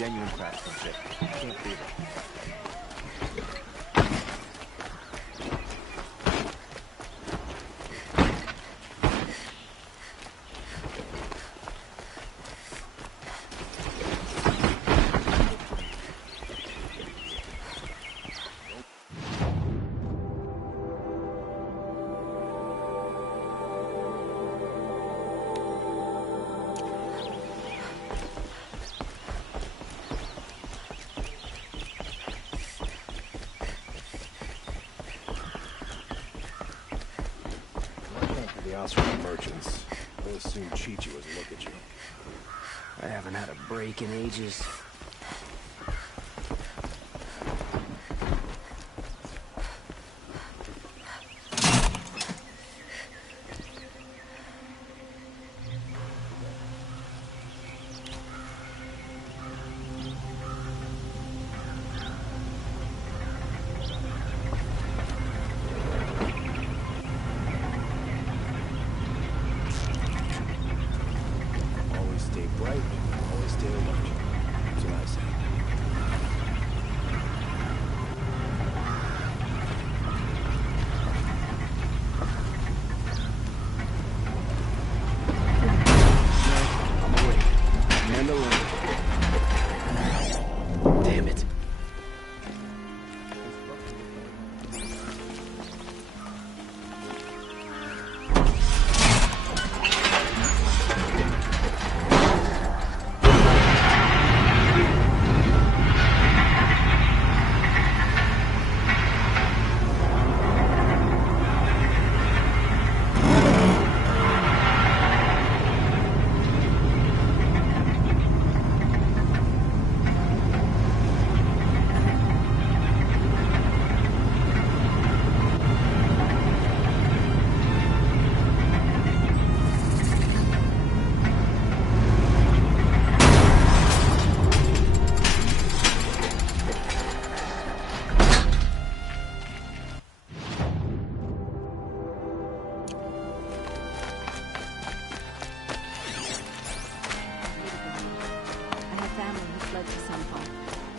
Genuine craftsmanship. Can't beat it. From merchants. I'll assume Chi-Chi was look at you. I haven't had a break in ages.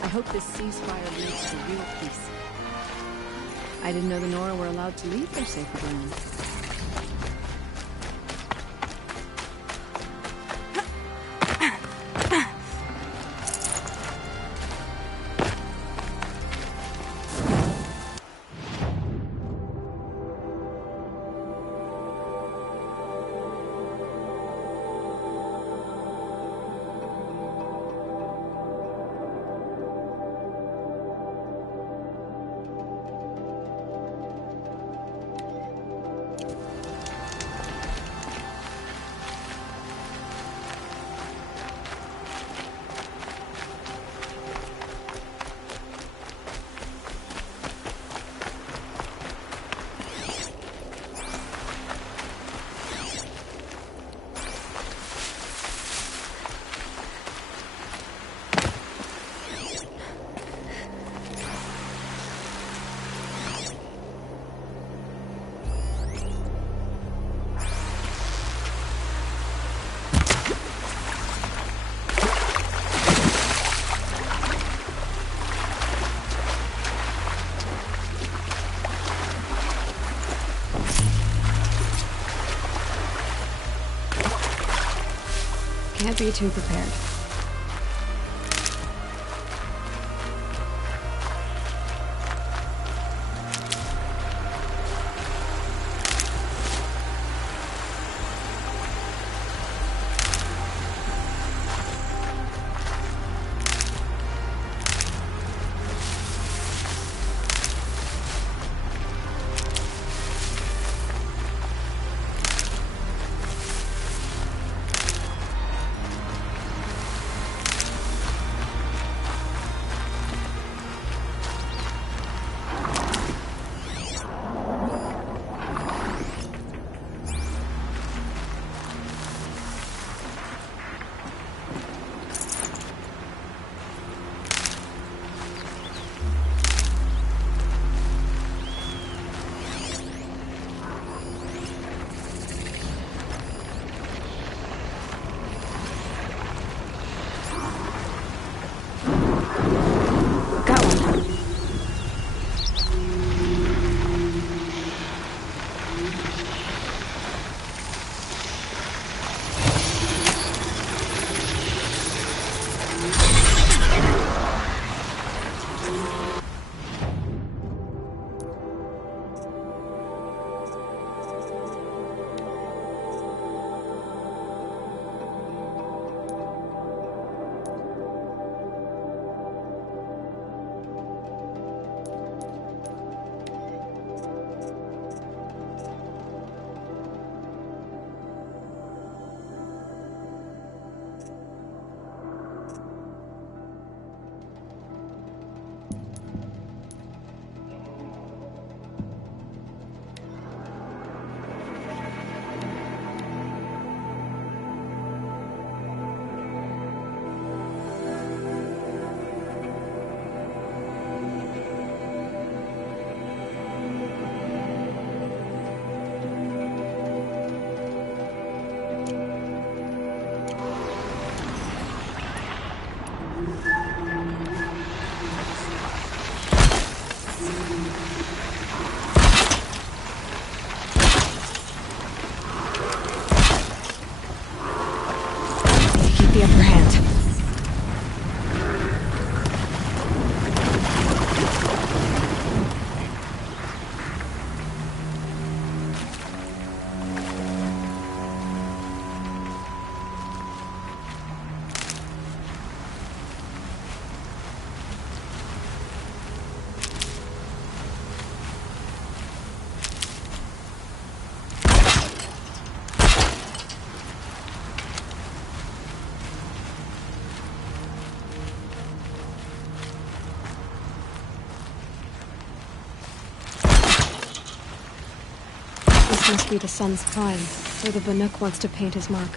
I hope this ceasefire leads to real peace. I didn't know the Nora were allowed to leave their sacred land. Can't be too prepared. Keep the upper hand. This must be the sun's climb, where the Banuk wants to paint his mark.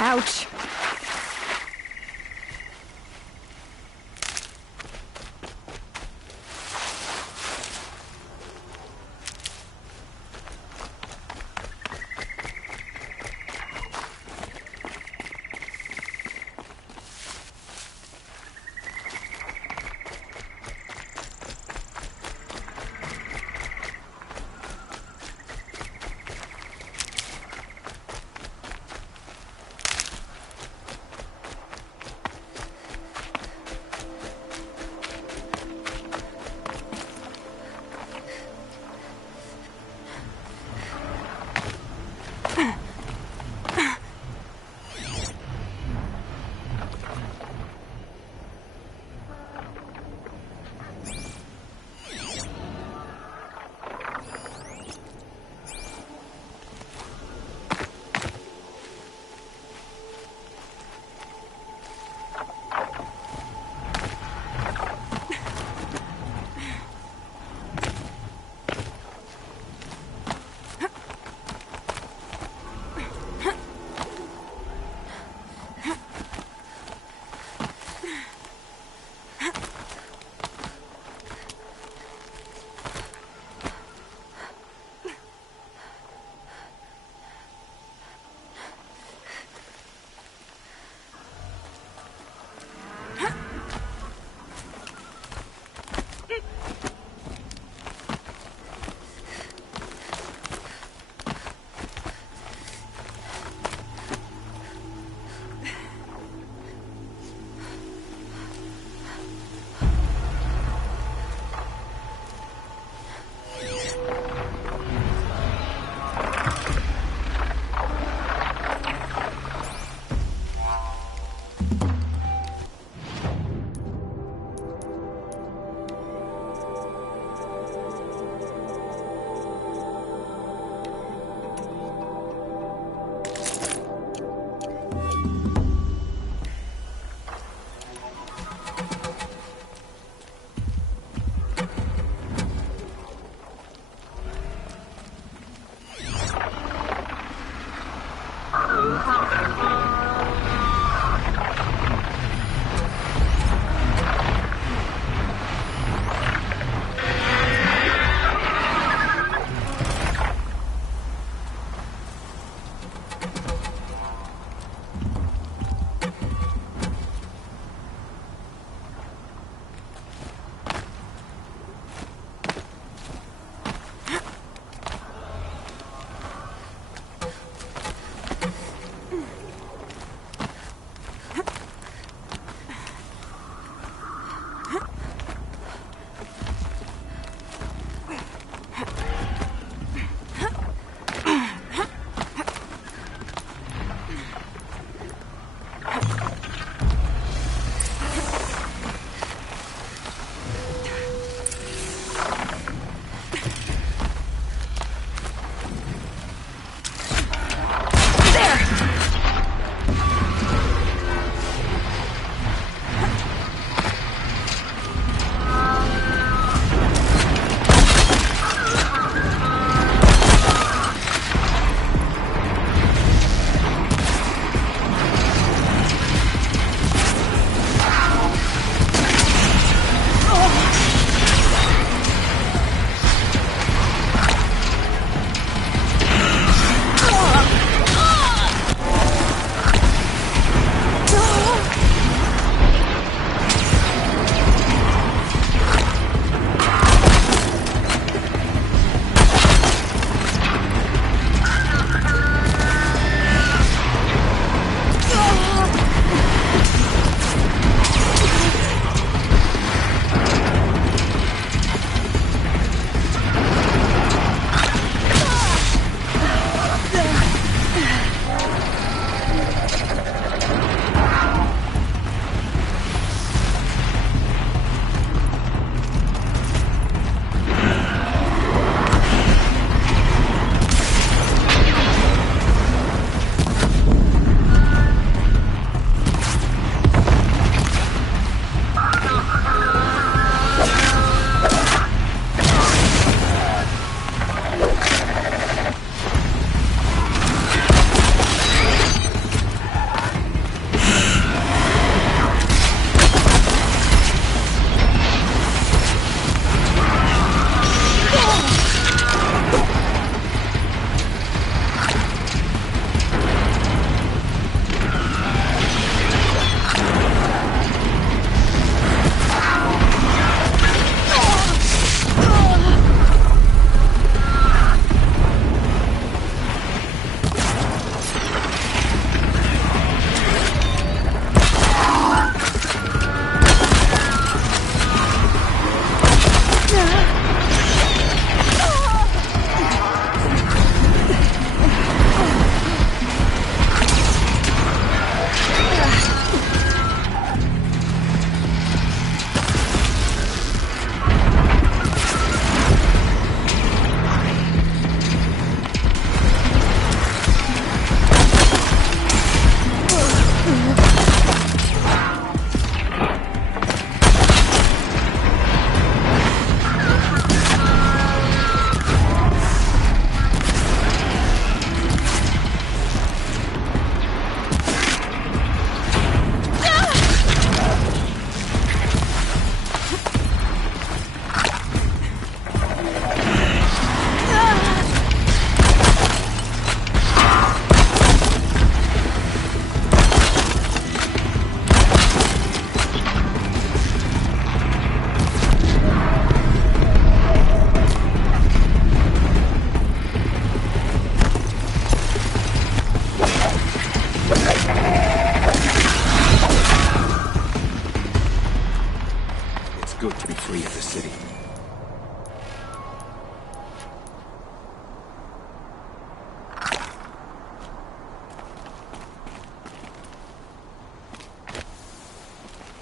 Ouch.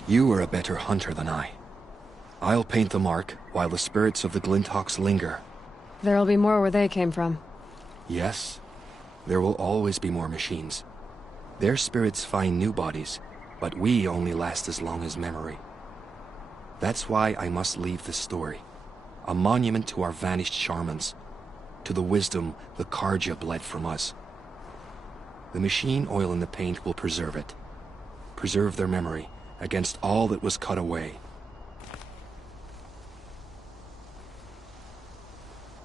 You are a better hunter than I. I'll paint the mark while the spirits of the Glinthawks linger. There'll be more where they came from. Yes, there will always be more machines. Their spirits find new bodies, but we only last as long as memory. That's why I must leave this story, a monument to our vanished shamans, to the wisdom the Karja bled from us. The machine oil in the paint will preserve it, preserve their memory against all that was cut away.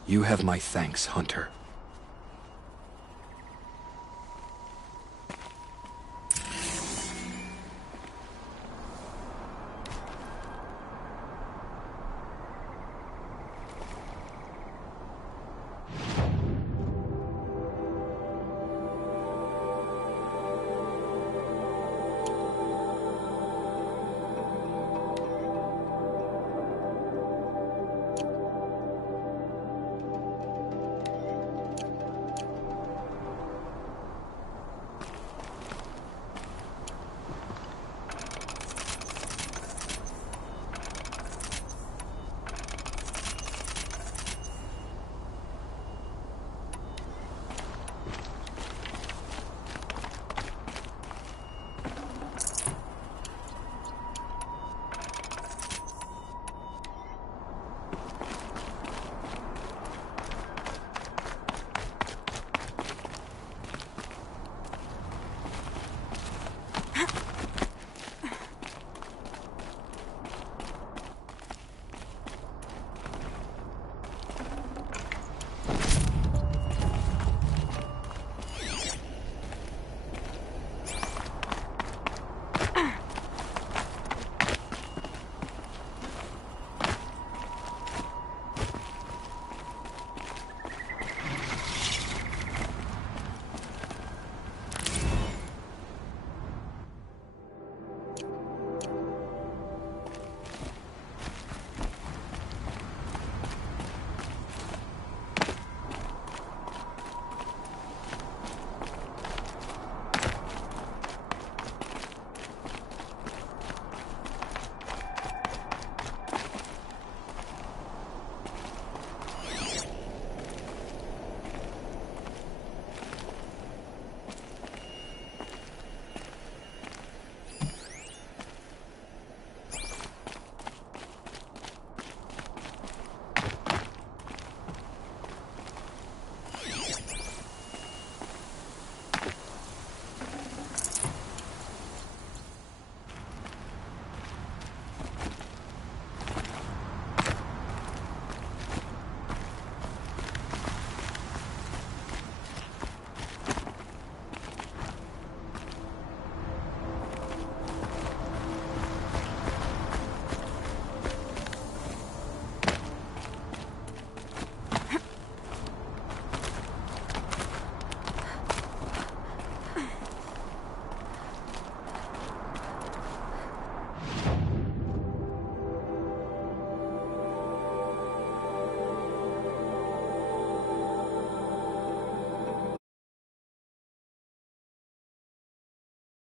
You have my thanks, Hunter.